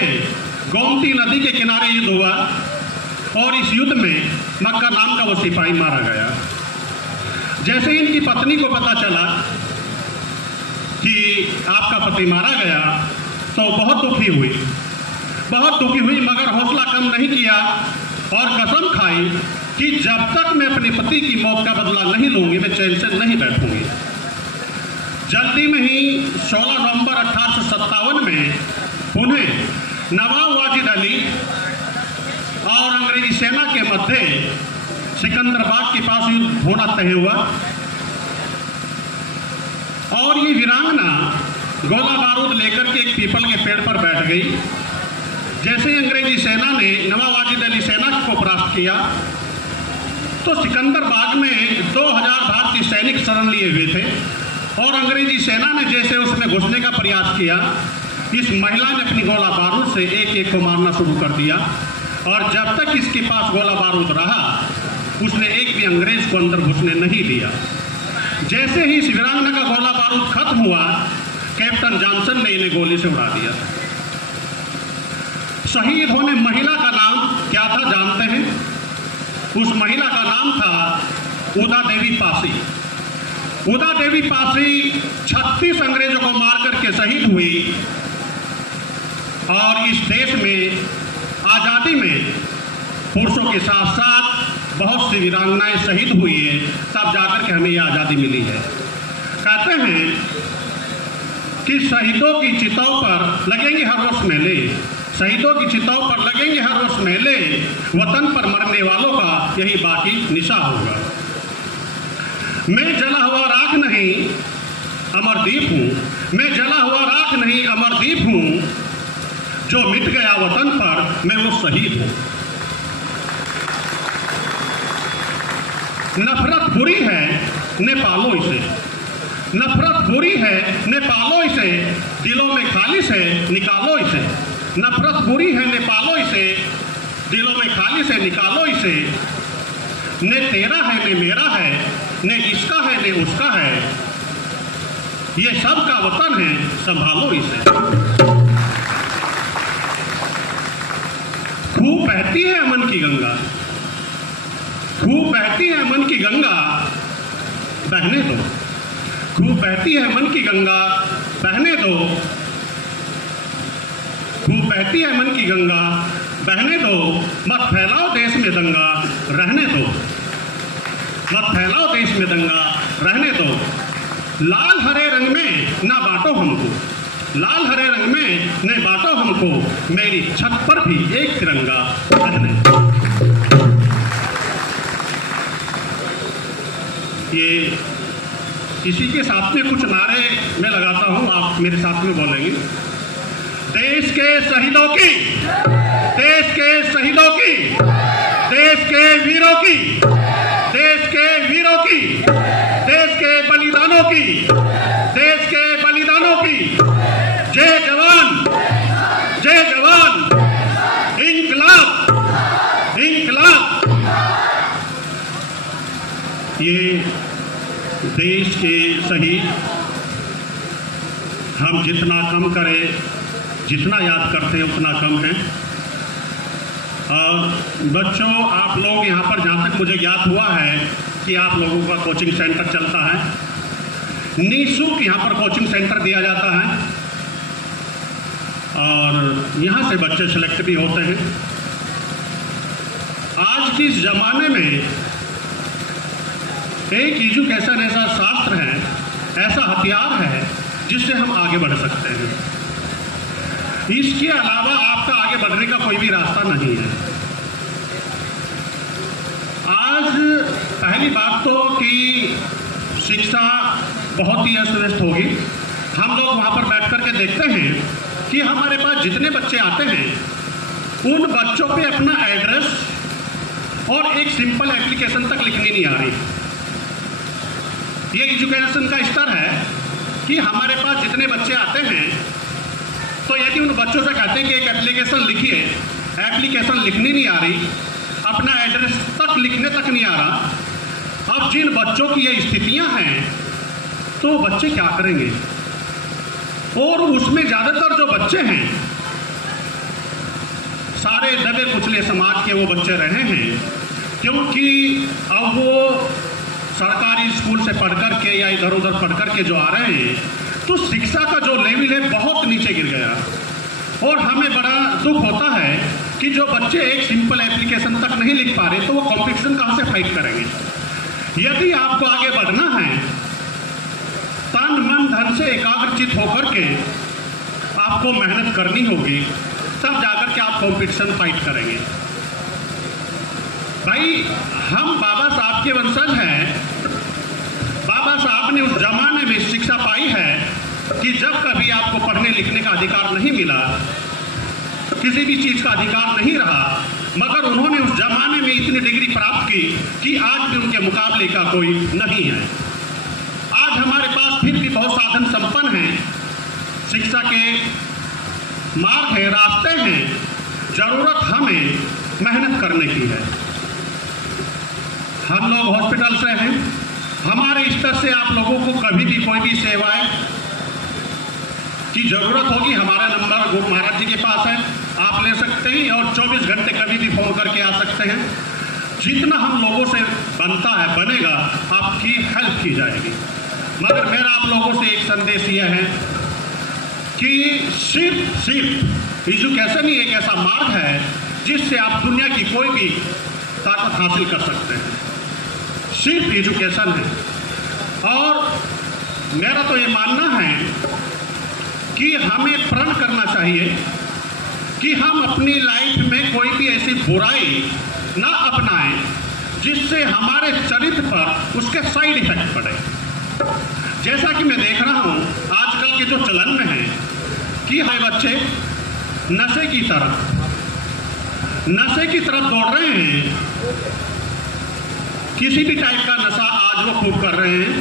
गोमती नदी के किनारे युद्ध हुआ और इस युद्ध में मक्का नाम का वो सिपाही मारा गया। जैसे ही इनकी पत्नी को पता चला कि आपका पति मारा गया तो बहुत दुखी हुई, बहुत दुखी हुई, मगर हौसला कम नहीं किया और कसम खाई कि जब तक मैं अपने पति की मौत का बदला नहीं लूंगी मैं चैन से नहीं बैठूंगी। जल्दी में ही 16 नवंबर 1857 में उन्हें नवाब वाजिद अली और अंग्रेजी सेना के मध्य सिकंदराबाद के पास युद्ध होना तय हुआ और ये वीरांगना गोला बारूद लेकर के एक पीपल के पेड़ पर बैठ गई। जैसे ही अंग्रेजी सेना ने नवाब वाजिद अली सेना को परास्त किया तो सिकंदराबाद में 2000 भारतीय सैनिक शरण लिए हुए थे और अंग्रेजी सेना ने जैसे उसमें घुसने का प्रयास किया, इस महिला ने अपनी गोला बारूद से एक एक को मारना शुरू कर दिया और जब तक इसके पास गोला बारूद रहा उसने एक भी अंग्रेज को अंदर घुसने नहीं दिया। जैसे ही इस वीरांगना का गोला बारूद खत्म हुआ, कैप्टन जॉनसन ने इन्हें गोली से उड़ा दिया। शहीद होने महिला का नाम क्या था जानते हैं? उस महिला का नाम था उदा देवी पासी। उदा देवी पासी 36 अंग्रेजों को मार करके शहीद हुई और इस देश में आज़ादी में पुरुषों के साथ साथ बहुत सी वीरांगनाएं शहीद हुई है, तब जाकर के हमें यह आज़ादी मिली है। कहते हैं कि शहीदों की चिताओं पर लगेंगे हर वर्ष मेले, शहीदों की चिताओं पर लगेंगे हर वर्ष मेले, वतन पर मरने वालों का यही बाकी निशा होगा। मैं जला हुआ राख नहीं अमरदीप हूँ, मैं जला हुआ राख नहीं अमरदीप हूँ, जो मिट गया वतन पर मैं वो शहीद हूँ। नफरत बुरी है ने पालो इसे, नफरत बुरी है ने पालो इसे, दिलों में खालिश है निकालो इसे। नफरत बुरी है ने पालो इसे, दिलों में खालिश है निकालो इसे। ने तेरा है ने मेरा है, ने इसका है ने उसका है, ये सब का वतन है संभालो इसे। खूब बहती है अमन की गंगा, खूब बहती है अमन की गंगा, बहने दो, खूब बहती है मन की गंगा, बहने दो, खूब बहती है मन की गंगा, बहने दो, मत फैलाओ देश में दंगा, रहने दो, मत फैलाओ देश में दंगा, रहने दो। लाल हरे रंग में ना बांटो हमको, लाल हरे रंग में न बांटो हमको, मेरी छत पर भी एक तिरंगा रहने दो। ये इसी के साथ में कुछ नारे मैं लगाता हूं, आप मेरे साथ में बोलेंगे। देश के शहीदों की, देश के शहीदों की, देश के वीरों की, देश के वीरों की, देश के बलिदानों की, देश के बलिदानों की, जय जवान, जय जवान, इंकलाब, इंकलाब। ये देश के शहीद हम जितना कम करें, जितना याद करते हैं उतना कम है। और बच्चों, आप लोग यहाँ पर जहाँ तक मुझे ज्ञात हुआ है कि आप लोगों का कोचिंग सेंटर चलता है, निःशुल्क यहाँ पर कोचिंग सेंटर दिया जाता है और यहाँ से बच्चे सेलेक्ट भी होते हैं। आज के इस जमाने में एक एजुकेशन ऐसा शास्त्र है, ऐसा हथियार है जिससे हम आगे बढ़ सकते हैं। इसके अलावा आपका आगे बढ़ने का कोई भी रास्ता नहीं है। आज पहली बात तो कि शिक्षा बहुत ही अस्त व्यस्त होगी। हम लोग वहाँ पर बैठ करके देखते हैं कि हमारे पास जितने बच्चे आते हैं उन बच्चों पे अपना एड्रेस और एक सिंपल एप्लीकेशन तक लिखनी नहीं आ रही। ये एजुकेशन का स्तर है कि हमारे पास जितने बच्चे आते हैं तो यदि उन बच्चों से कहते हैं कि एक एप्लीकेशन लिखिए, एप्लीकेशन लिखनी नहीं आ रही, अपना एड्रेस तक लिखने तक नहीं आ रहा। अब जिन बच्चों की ये स्थितियां हैं तो बच्चे क्या करेंगे? और उसमें ज़्यादातर जो बच्चे हैं सारे दबे कुचले समाज के वो बच्चे रहे हैं, क्योंकि अब वो सरकारी स्कूल से पढ़ कर के या इधर उधर पढ़ कर के जो आ रहे हैं तो शिक्षा का जो लेवल है बहुत नीचे गिर गया। और हमें बड़ा दुख होता है कि जो बच्चे एक सिंपल एप्लीकेशन तक नहीं लिख पा रहे तो वो कंपटीशन कहाँ से फाइट करेंगे। यदि आपको आगे बढ़ना है, तन मन धन से एकाग्रचित होकर के आपको मेहनत करनी होगी, तब जाकर के आप कंपटीशन फाइट करेंगे। भाई, हम बाबा साहब के वंशज हैं। बाबा साहब ने उस जमाने में शिक्षा पाई है कि जब कभी आपको पढ़ने लिखने का अधिकार नहीं मिला, किसी भी चीज का अधिकार नहीं रहा, मगर उन्होंने उस जमाने में इतनी डिग्री प्राप्त की कि आज भी उनके मुकाबले का कोई नहीं है। आज हमारे पास फिर भी बहुत साधन संपन्न हैं, शिक्षा के मार्ग है, रास्ते हैं। जरूरत हमें मेहनत करने की है। हम लोग हॉस्पिटल से हैं, हमारे स्तर से आप लोगों को कभी भी कोई भी सेवाएं की जरूरत होगी, हमारा नंबर गुरु महाराज जी के पास है, आप ले सकते हैं और 24 घंटे कभी भी फोन करके आ सकते हैं। जितना हम लोगों से बनता है, बनेगा, आपकी हेल्प की जाएगी। मगर मेरा आप लोगों से एक संदेश यह है कि सिर्फ एजुकेशन ही एक ऐसा मार्ग है जिससे आप दुनिया की कोई भी ताकत हासिल कर सकते हैं। सिर्फ एजुकेशन है। और मेरा तो ये मानना है कि हमें प्रण करना चाहिए कि हम अपनी लाइफ में कोई भी ऐसी बुराई ना अपनाएं जिससे हमारे चरित्र पर उसके साइड इफेक्ट पड़े। जैसा कि मैं देख रहा हूँ आजकल के जो चलन में है कि हमारे बच्चे नशे की तरफ दौड़ रहे हैं। किसी भी टाइप का नशा आज वो खूब कर रहे हैं।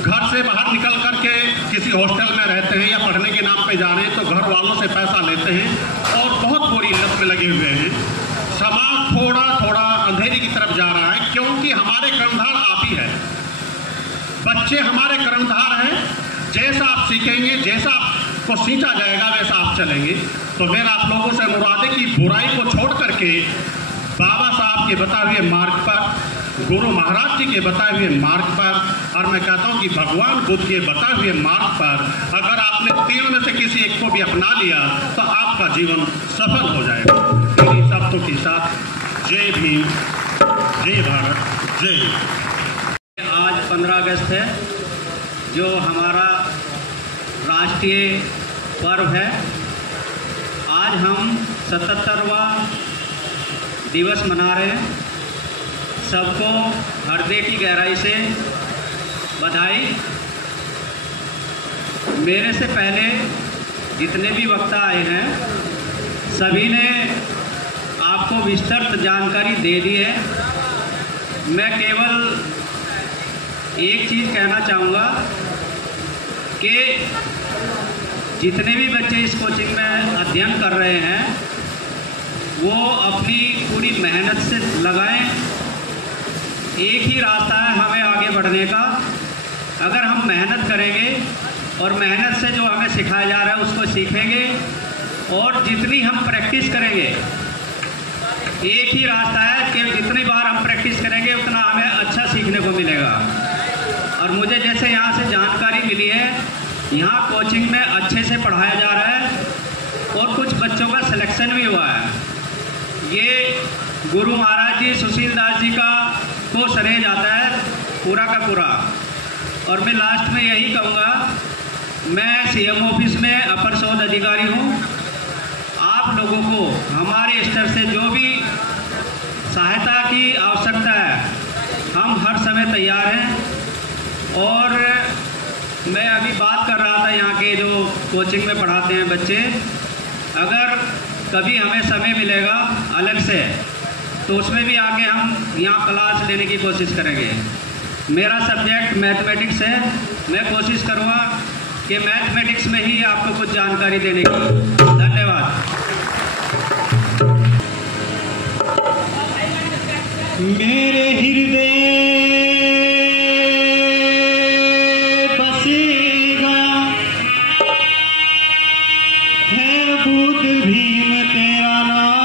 घर से बाहर निकल करके किसी हॉस्टल में रहते हैं या पढ़ने के नाम पे जा रहे हैं तो घर वालों से पैसा लेते हैं और बहुत बुरी लत में लगे हुए हैं। समाज थोड़ा थोड़ा अंधेरी की तरफ जा रहा है क्योंकि हमारे कर्णधार आप ही है। बच्चे हमारे कर्णधार हैं। जैसा आप सीखेंगे, जैसा आप को सींचा जाएगा वैसा आप चलेंगे। तो मेरा आप लोगों से मुराद है कि बुराई को छोड़ करके बाबा साहब के बताए हुए मार्ग पर, गुरु महाराज जी के बताए हुए मार्ग पर, और मैं कहता हूँ कि भगवान बुद्ध के बताए हुए मार्ग पर अगर आपने तीनों में से किसी एक को भी अपना लिया तो आपका जीवन सफल हो जाएगा। इन्हीं शब्दों के साथ जय भीम, जय भारत, जय हिंद। आज 15 अगस्त है जो हमारा राष्ट्रीय पर्व है। आज हम 77वां दिवस मना रहे हैं। सबको हृदय की गहराई से बधाई। मेरे से पहले जितने भी वक्ता आए हैं सभी ने आपको विस्तृत जानकारी दे दी है। मैं केवल एक चीज़ कहना चाहूँगा कि जितने भी बच्चे इस कोचिंग में अध्ययन कर रहे हैं वो अपनी पूरी मेहनत से लगाएं। एक ही रास्ता है हमें आगे बढ़ने का। अगर हम मेहनत करेंगे और मेहनत से जो हमें सिखाया जा रहा है उसको सीखेंगे और जितनी हम प्रैक्टिस करेंगे, एक ही रास्ता है कि जितनी बार हम प्रैक्टिस करेंगे उतना हमें अच्छा सीखने को मिलेगा। और मुझे जैसे यहाँ से जानकारी मिली है, यहाँ कोचिंग में अच्छे से पढ़ाया जा रहा है और कुछ बच्चों का सिलेक्शन भी हुआ है। ये गुरु महाराज जी सुशील दास जी का को श्रेय जाता है पूरा का पूरा। और मैं लास्ट में यही कहूँगा, मैं सीएम ऑफिस में अपर शोध अधिकारी हूँ। आप लोगों को हमारे स्तर से जो भी सहायता की आवश्यकता है हम हर समय तैयार हैं। और मैं अभी बात कर रहा था यहाँ के जो कोचिंग में पढ़ाते हैं बच्चे, अगर कभी हमें समय मिलेगा अलग से तो उसमें भी आके हम यहाँ क्लास लेने की कोशिश करेंगे। मेरा सब्जेक्ट मैथमेटिक्स है। मैं कोशिश करूँगा कि मैथमेटिक्स में ही आपको कुछ जानकारी देने की। धन्यवाद। मेरे हृदय बसे गया है बुद्ध भीम तेरा नाम,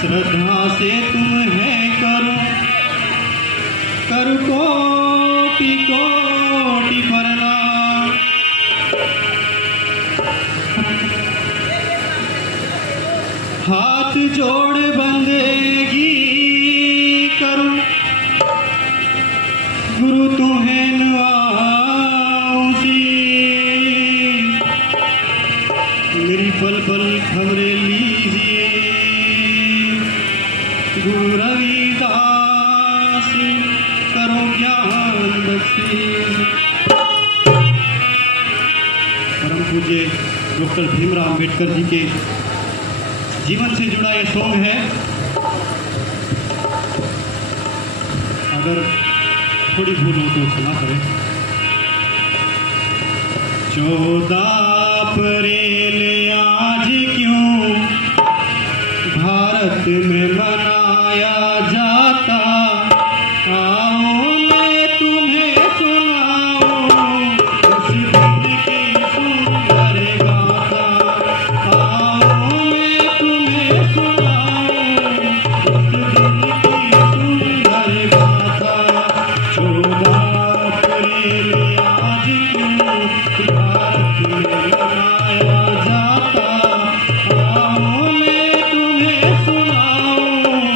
श्रद्धा से तुम्हें करो कर कोटि कोटि प्रणाम। हाथ जोड़ बंदगी करूं गुरु तुम्हें नवाऊंसी, मेरी पल पल खबरें लीजिए गुरु रविदास करो ज्ञान बख्शीश। परम पूज्य डॉक्टर भीमराव अम्बेडकर जी के जीवन से जुड़ा ये सॉन्ग है। अगर थोड़ी भूल हो तो क्षमा करें। 14 अप्रैल आज क्यों भारत में मनाया जाता, आओ मैं तुम्हें सुनाऊं उस दिन की सुंदर गाथा, आओ मैं तुम्हें सुनाऊं उस दिन की सुंदर गाथा। 14 अप्रैल आज क्यों भारत में मनाया जाता, आओ मैं तुम्हें सुनाऊं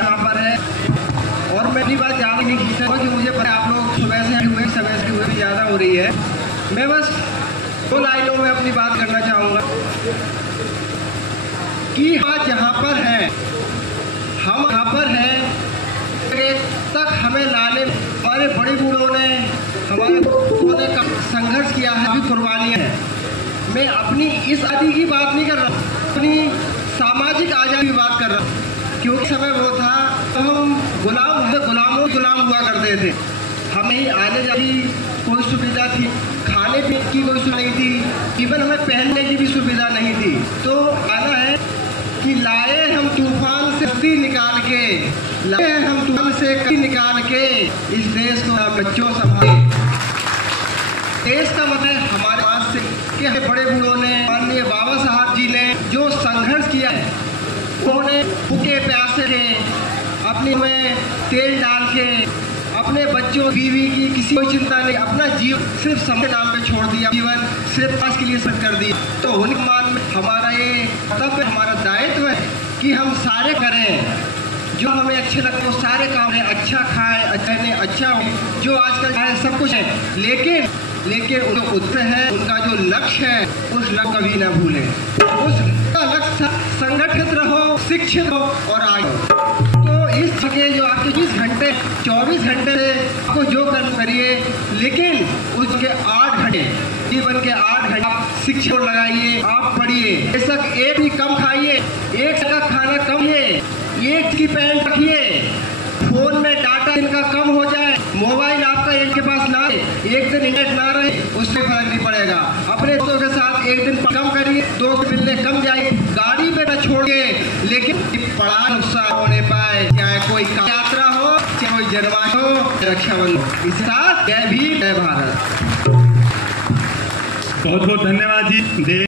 यहाँ पर है। और मैं अपनी बात ज़्यादा नहीं खींच रहा कि मुझे पता आप लोग सुबह से हुए समय से हुए भी ज़्यादा हो रही है। मैं बस 2 लाइनों में अपनी बात करना चाहूँगा कि आज यहाँ पर है, हम यहाँ पर हैं तक हमें लाने हमारे बड़े बूढ़ों ने, हमारे ने संघर्ष किया है, अभी कुर्बानियाँ हैं। मैं अपनी इस आदि की बात नहीं कर रहा, अपनी सामाजिक आज़ादी की बात कर रहा हूँ। क्योंकि समय वो था तो हम गुलाम हुआ करते थे। हमें आने जाने की कोई सुविधा थी, खाने पीने की कोई सुविधा नहीं थी, इवन हमें पहनने की भी सुविधा नहीं थी। तो आना है कि लाए हम तूफान से कश्ती निकाल के, लाए हम तूफान से कश्ती निकाल के इस देश को बच्चों संभाले। देश का मतलब हमारे पास से कि बड़े बूढ़ों ने, माननीय बाबा साहब जी ने जो संघर्ष किया है, उन्होंने भूखे प्यासे थे, अपने में तेल डाल के अपने बच्चों बीवी की किसी कोई चिंता नहीं, अपना जीवन सिर्फ समय नाम पे छोड़ दिया, जीवन सिर्फ पास के लिए सब कर दिया। तो उनके मान में हमारा ये तब हमारा दायित्व है कि हम सारे करें जो हमें अच्छे लगते वो सारे काम है, अच्छा खाएं, अच्छा नहीं, अच्छा हो, जो आजकल है सब कुछ है, लेकिन उनका उत्तर है, उनका जो लक्ष्य है उस लक्ष्य कभी ना भूलें। उसका लक्ष्य संगठित रहो, शिक्षित हो और आगे तो इस जगह जो आपके 24 घंटे से आपको जो कर्म करिए, लेकिन उसके 8 घंटे जीवन के 8 घंटे आप शिक्षा लगाइए, आप पढ़िए। बेशक एक ही कम खाइए, एक का खाना कम है, एक की पैंट रखिए, फोन में डाटा इनका कम हो जाए, मोबाइल आपका इनके पास ना रहे, एक दिन इंटरनेट ना रहे, उससे फर्क नहीं पड़ेगा। अपने दोस्तों के साथ एक दिन कम करिए, दोस्त मिलने कम जाइए, गाड़ी पे न छोड़िए, लेकिन बड़ा नुकसान होने पाए, चाहे कोई यात्रा हो, चाहे कोई जन्माष्टमी हो, रक्षाबंधन हो। इस साथ जय भीम जय भारत। बहुत बहुत धन्यवाद जी।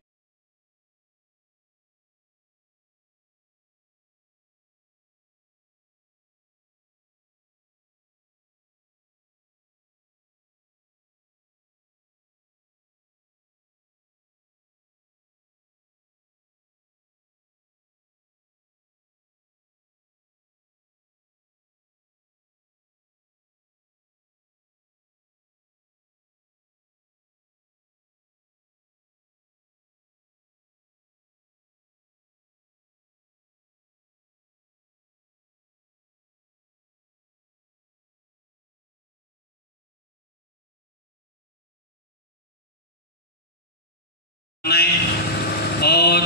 और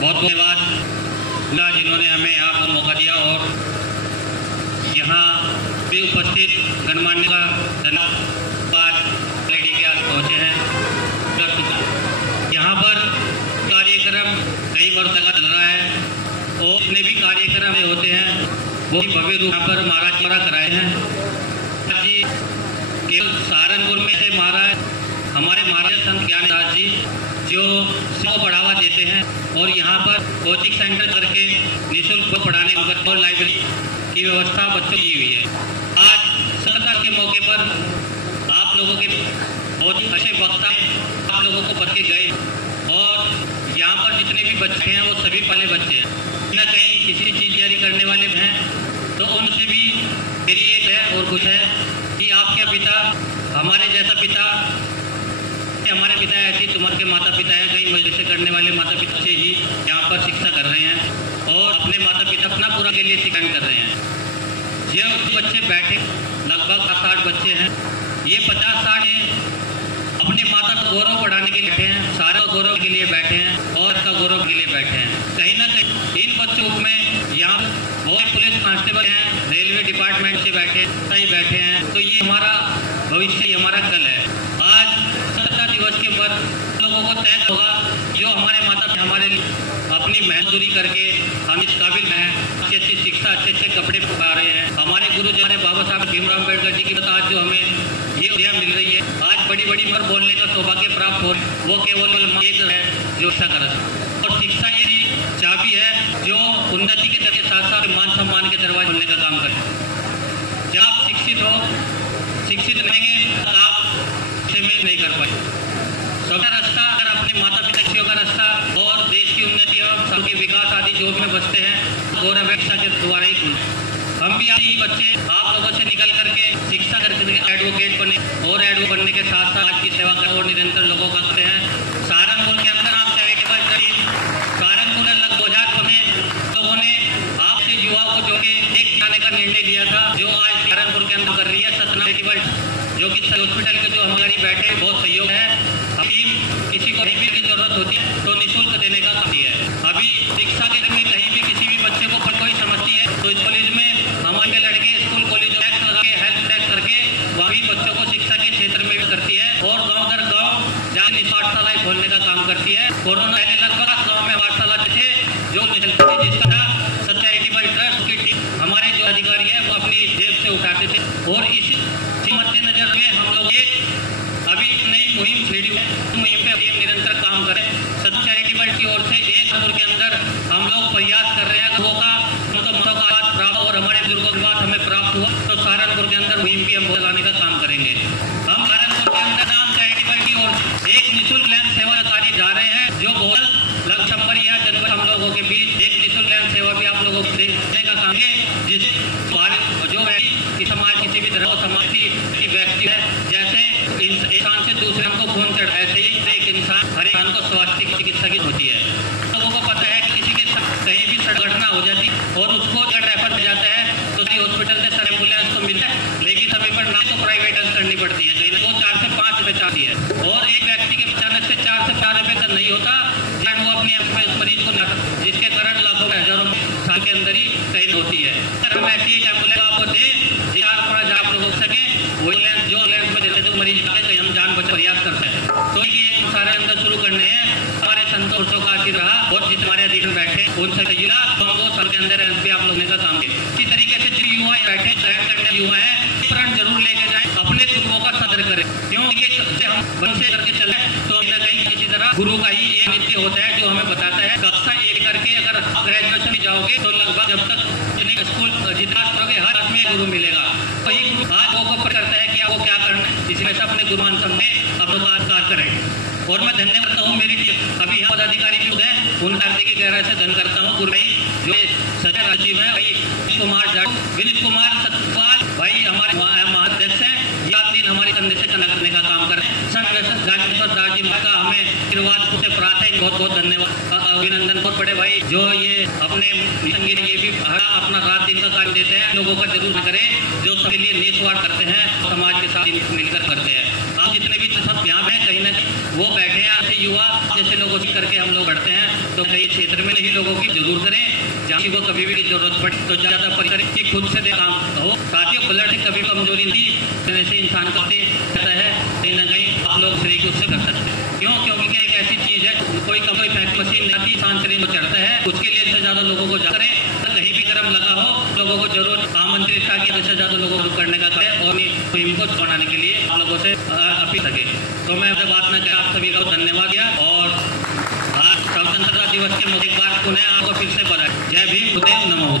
बहुत धन्यवाद जिन्होंने हमें यहाँ पर मौका दिया और यहाँ पे उपस्थित गणमान्य का धन्यवाद लेडी के आज पहुँचे हैं। यहाँ पर कार्यक्रम कई वर्ष तक चल रहा है और जितने भी कार्यक्रम होते हैं वो भव्य रूप पर महाराज द्वारा कराए हैं। जी केवल सहारनपुर में से महाराज हमारे महाराज संत ज्ञानदास जी जो को बढ़ावा देते हैं और यहाँ पर कोचिंग सेंटर करके निःशुल्क पढ़ाने और लाइब्रेरी की व्यवस्था बच्चों की हुई है। आज सरकार के मौके पर आप लोगों के बहुत ही अच्छे वक्ता आप लोगों को पढ़ के गए और यहाँ पर जितने भी बच्चे हैं वो सभी पहले बच्चे हैं, न कहीं किसी चीज़ तैयारी करने वाले हैं, तो उनसे भी मेरी एक है और कुछ है कि आपके पिता हमारे जैसा पिता, हमारे पिता ऐसी तुम्हारे के माता पिता हैं, कई मजलिसें करने वाले माता पिता से ही यहाँ पर शिक्षा कर रहे हैं और अपने माता पिता अपना पूरा के लिए शिक्षण कर रहे हैं। ये बच्चे बैठे लगभग 60 बच्चे हैं, ये 50-60 अपने माता को गौरव बढ़ाने के लिए बैठे हैं, सारा गौरव के लिए बैठे हैं और का गौरव के लिए बैठे हैं। कहीं ना कहीं इन बच्चों में यहाँ बहुत पुलिस कांस्टेबल हैं, रेलवे डिपार्टमेंट से बैठे सही बैठे हैं, तो ये हमारा भविष्य, हमारा कल है। आज स्वतंत्रता दिवस के बाद लोगों को तय होगा जो हमारे माता हमारे अपनी मजदूरी करके हम इस काबिल हैं, अच्छी अच्छी शिक्षा, अच्छे अच्छे कपड़े पा रहे हैं। हमारे गुरु जी हमारे बाबा साहब भीमराव अम्बेडकर जी की आज जो हमें ये दिया मिल रही है, आज बड़ी बड़ी पर बोलने का सौभाग्य प्राप्त हो, वो केवल एक है जो शिक्षा कर और शिक्षा ये चाबी है जो उन्नति के साथ साथ मान सम्मान के दरवाजे खोलने का काम करे। जब आप शिक्षित रहेंगे तो आप में नहीं कर पाए सबका रास्ता, अगर अपने माता पिता का रास्ता और देश की उन्नति और सबके विकास आदि जो में बसते हैं, गौरव शिक्षा के द्वारा ही खुलते हैं। हम भी यही बच्चे आप लोगों से निकल करके शिक्षा करके एडवोकेट बने और एडवोकेट बनने के साथ साथ आज की सेवा करें और निरंतर लोगों का करते हैं। सहारनपुर के अंदर आप चैरिटेबल ट्रस्ट सहारनपुर अलग 2000 में लोगों ने आपसे युवाओं को जो कि एक आने का निर्णय लिया था, जो आज सहारनपुर के अंदर कर रही है सतना चैरिटेबल, जो कि हॉस्पिटल के जो हमारी बैठे बहुत सहयोग है। अभी किसी को कहीं भी की जरूरत होती है तो निःशुल्क देने का काम है। अभी शिक्षा के में कहीं भी किसी भी बच्चे को कोई समस्या है तो इस कॉलेज में हमारे लड़के स्कूल कॉलेज टैक्स लगा के हेल्थ टैक्स करके वहाँ भी बच्चों को शिक्षा के क्षेत्र में भी करती है और गाँव दर गाँव जाकर पाठशालाएं खोलने का काम करती है। कोरोना पहले लगभग गाँव में पाठशाला थे जो जिसका चैरिटेबल ट्रस्ट की टीम हमारे जो अधिकारी है वो अपनी जेब से उठाते थे और इसी मद्देनजर में हम लोग अभी एक नई मुहिम छेड़ी है। मुहिम पे अभी हम निरंतर काम करें। सदन चैरिटेबल की ओर से एक साल के अंदर हम लोग प्रयास कर रहे हैं लोगों का मतों का प्राप्त और हमारे बुजुर्गों की बात हमें प्राप्त हुआ तो सहारनपुर के अंदर मुहिम भी हम चलाने का काम करेंगे। हम सहारनपुर के अंदर नाम चैरिटेबल की ओर से एक निःशुल्क लैंड सेवा कार्य जा रहे हैं जो बहुत लक्ष्य या जनवरी हम लोगों के बीच एक निःशुल्क लैंड सेवा भी आप लोगों को देने का काम है, जिस जो व्यक्ति समाज किसी भी तरह समाज की व्यक्ति है जैसे इंसान से दूसरे को खून चढ़ ऐसे ही एक इंसान हर इंसान को स्वास्थ्य की चिकित्सा की होती है। लोगों को पता है कि किसी के कहीं भी दुर्घटना हो जाती और उसको अगर रेफर किया जाता है तो हॉस्पिटल से सर एम्बुलेंस तो मिलता है लेकिन समय पर ना तो प्राइवेट करनी पड़ती है, कहीं वो 4 से 5 रुपए चाहती है और एक व्यक्ति के अचानक से 4 से 4 रुपए का नहीं होता वो अपने मरीज को जिसके कारण लाखों हजारों साल के अंदर ही कहीं होती है। अगर हम ऐसी एक एम्बुलेंस आपको दें आप लोग सके वही एम्बुलेंस जो एम्बुलेंस में देते तो मरीज कहीं हम जान बचा प्रयास करते हैं। तो ये सारे अंदर शुरू करने हैं। हमारे संतोषों का आशीर्वाद रहा और जिस हमारे अधिकारी बैठे उनसे युवा तो हम 2 साल के अंदर भी आप लोगों ने का काम किया। इसी तरीके से जो युवा बैठे ग्रहण करने युवा है प्रण जरूर लेके जाए, अपने गुरुओं का सदर करें क्योंकि हम बंसे करके चले तो कहीं किसी तरह गुरु का ही एक नित्य होता है जो हमें बताता है। कक्षा 1 करके अगर ग्रेजुएशन में जाओगे तो लगभग जब तक स्कूल जितना करोगे हर में गुरु मिलेगा। वही गुरु आज वो करता है कि आपको क्या करना है, इसी वजह से अपने गुरुमान सबने अपना कार्य करें। और मैं धन्यवाद करता हूँ मेरी अभी यहाँ पदाधिकारी भी है उन कार्य की गहराई से धन करता हूँ गुरु भाई जो सचिव राजीव है भाई कुमार जाट विनीत कुमार सतपाल भाई हमारे महाध्यक्ष है या 3 हमारे कंधे से कनेक्ट करने का काम कर रहे हैं। दास जी का हमें आशीर्वाद से प्राप्त है, बहुत बहुत धन्यवाद अभिनंदन। बहुत बड़े भाई जो ये अपने संगीत ये भी अपना रात दिन का कार्य देते हैं, लोगों का जरूर करें जो सबके लिए निस्वार्थ करते हैं समाज के साथ मिलकर करते हैं। आप जितने भी सब यहाँ हैं कहीं ना कहीं वो बैठे हैं ऐसे युवा जैसे लोगों की करके हम लोग बढ़ते हैं तो कई क्षेत्र में नहीं लोगों की जरूर करें जहाँ को कभी भी जरूरत पड़े तो ज्यादा परिकर की खुद से काम हो। साथियों ब्लड से कभी कमजोरी नहीं से इंसान करते रहता है कहीं ना कहीं आप लोग शरीर को उससे कर सकते हैं क्योंकि क्या एक ऐसी चीज है कोई फैक्ट मशीन नहीं इंसान शरीर को चढ़ता है उसके लिए से ज्यादा लोगों को जा करें कहीं भी कर्म लगा हो लोगों को जरूर आमंत्रित ताकि से ज्यादा लोगों को करने का है और मुहिम को बनाने के लिए आप लोगों से अपील सके। तो मैं बात न कर आप सभी को धन्यवाद दिया और आज स्वतंत्रता दिवस के एक बार पुनः आपको फिर से बधाई। जय भीम, उदय नमो।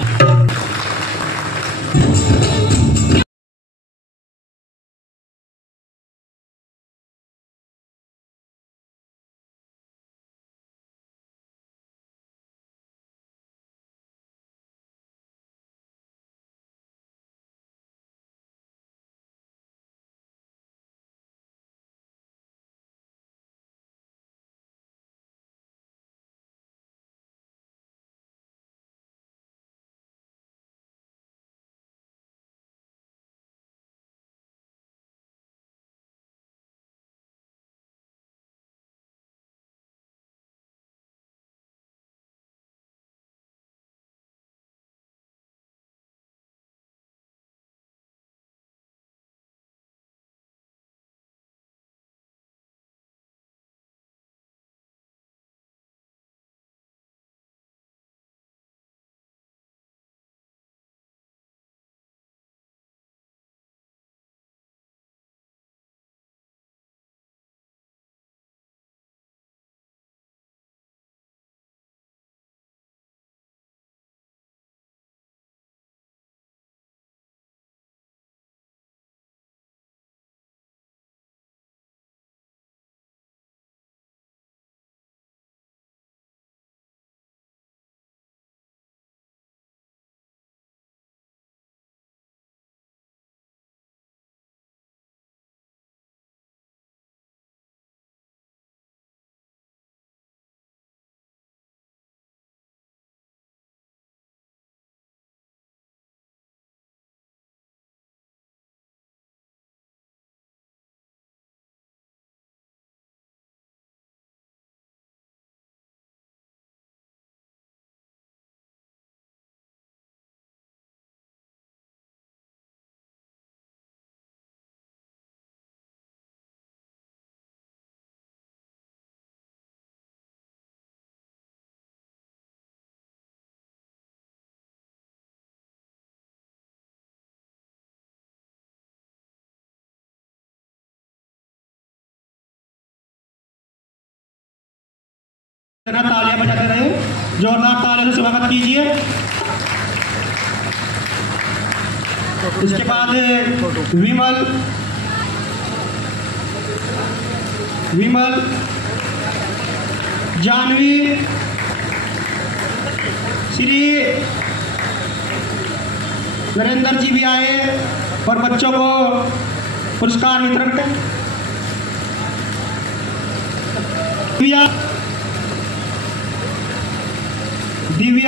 तालियां बजाते रहे, जोरदार तालियों से स्वागत कीजिए। इसके बाद विमल, जानवी, श्री नरेंद्र जी भी आए और बच्चों को पुरस्कार वितरण कर। दिव्या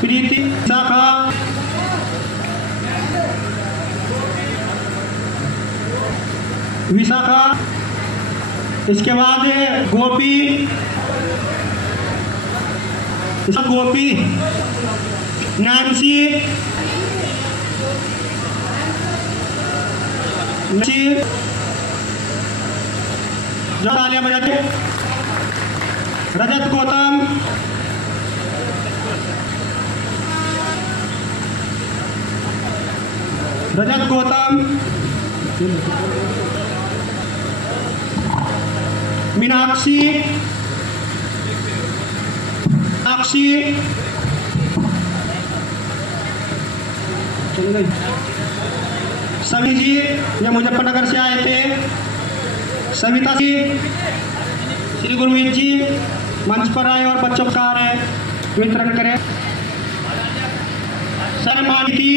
प्रीति, शाखा, विशाखा। इसके बाद गोपी, नैन्सी, जो तालियां बजाते। रजत गौतम, मीनाक्षी, सभी जी जो मुजफ्फरनगर से आए थे, सविता जी, श्री गुरमीत जी मंच पर आए और बच्चों का वितरण करें। सम्मान की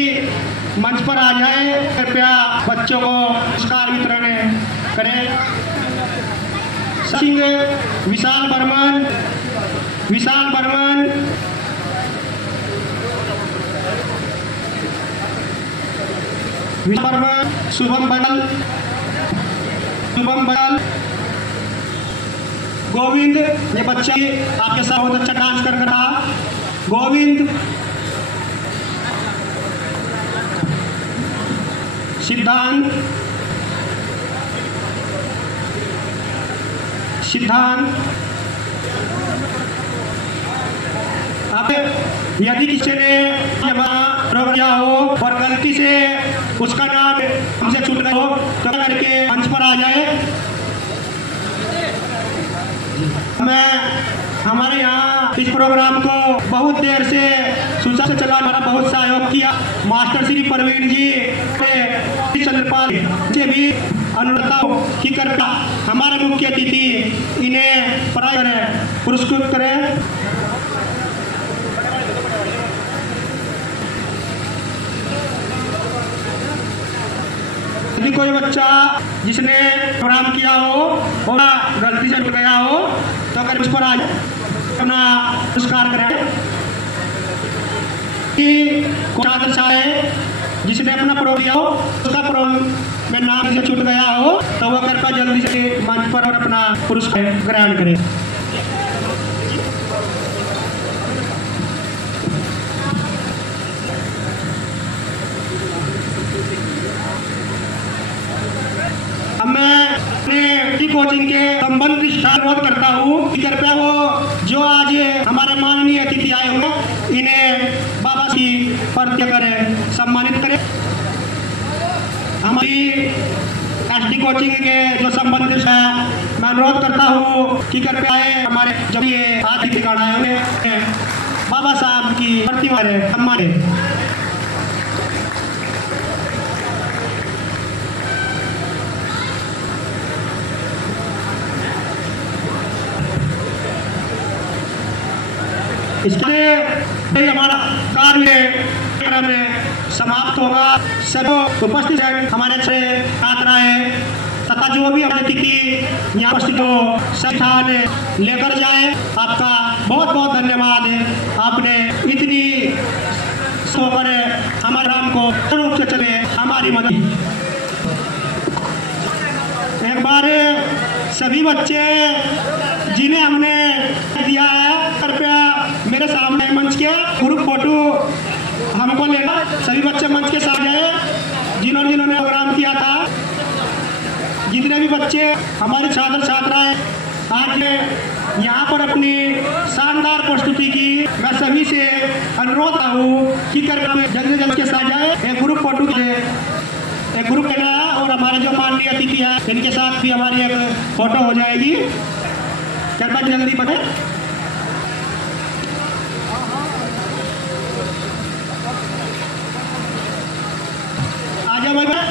मंच पर आ जाए, कृपया बच्चों को पुरस्कार वितरण करें। सिंह, विशाल बर्मन, शुभम बदल, गोविंद, ये बच्चा आपके साथ बहुत अच्छा डांस कर रहा। गोविंद, सिद्धांत, अब यदि किसी ने किया हो और गलती से उसका नाम हमसे छूट गया हो तो करके मंच पर आ जाए। मैं हमारे यहाँ इस प्रोग्राम को बहुत देर से सुचारू से चला, हमारा बहुत सहयोग किया। मास्टर श्री प्रवीण जी, चंद्रपाल से भी अनुरोध की करता हमारे मुख्य अतिथि इन्हें पुरस्कृत करें। यदि कोई बच्चा जिसने प्रोग्राम किया हो और गलती से गया हो तो अगर उस पर आज अपना पुरस्कार करें। जिसने अपना प्रोग्राम किया हो उसका प्रोग्राम में नाम से छूट गया हो तो वह कृपया जल्दी से मंच पर और अपना पुरस्कार ग्रहण करें। मैं कोचिंग के संबंध अनुरोध करता हूँ कि कृपया वो जो आज हमारे माननीय अतिथि आए हुए इन्हें बाबा की पर्दे करें, सम्मानित करें। हमारी एसडी कोचिंग के जो संबंधित है मैं अनुरोध करता हूँ कि कृपया हमारे जब ये अतिथिगण आए हुए बाबा साहब की प्रतिमा सम्मानित। इसलिए हमारा कार्य में समाप्त होगा। सभी उपस्थित हमारे अच्छे छात्राएं तथा जो भी हमारे अतिथि यहाँ उपस्थित हो संस्थान लेकर जाए। आपका बहुत बहुत धन्यवाद। आपने इतनी सोकर हमारे राम को रूप से चले हमारी मदद। एक बार सभी बच्चे जिन्हें हमने दिया है कृपया मेरे सामने मंच के ग्रुप फोटो हमको लेना। सभी बच्चे मंच के साथ जाए जिन्होंने प्रोग्राम किया था। जितने भी बच्चे हमारे छात्र छात्राएं आज यहाँ पर अपनी शानदार प्रस्तुति की। मैं सभी से अनुरोध हूँ कि कृपया जल्द जल्द के साथ जाए। एक ग्रुप फोटो एक ग्रुप लेना है और हमारे जो माननीय अतिथि है इनके साथ भी हमारी एक फोटो हो जाएगी। कृपया जल्दी बढ़े। आ जाओ भाई।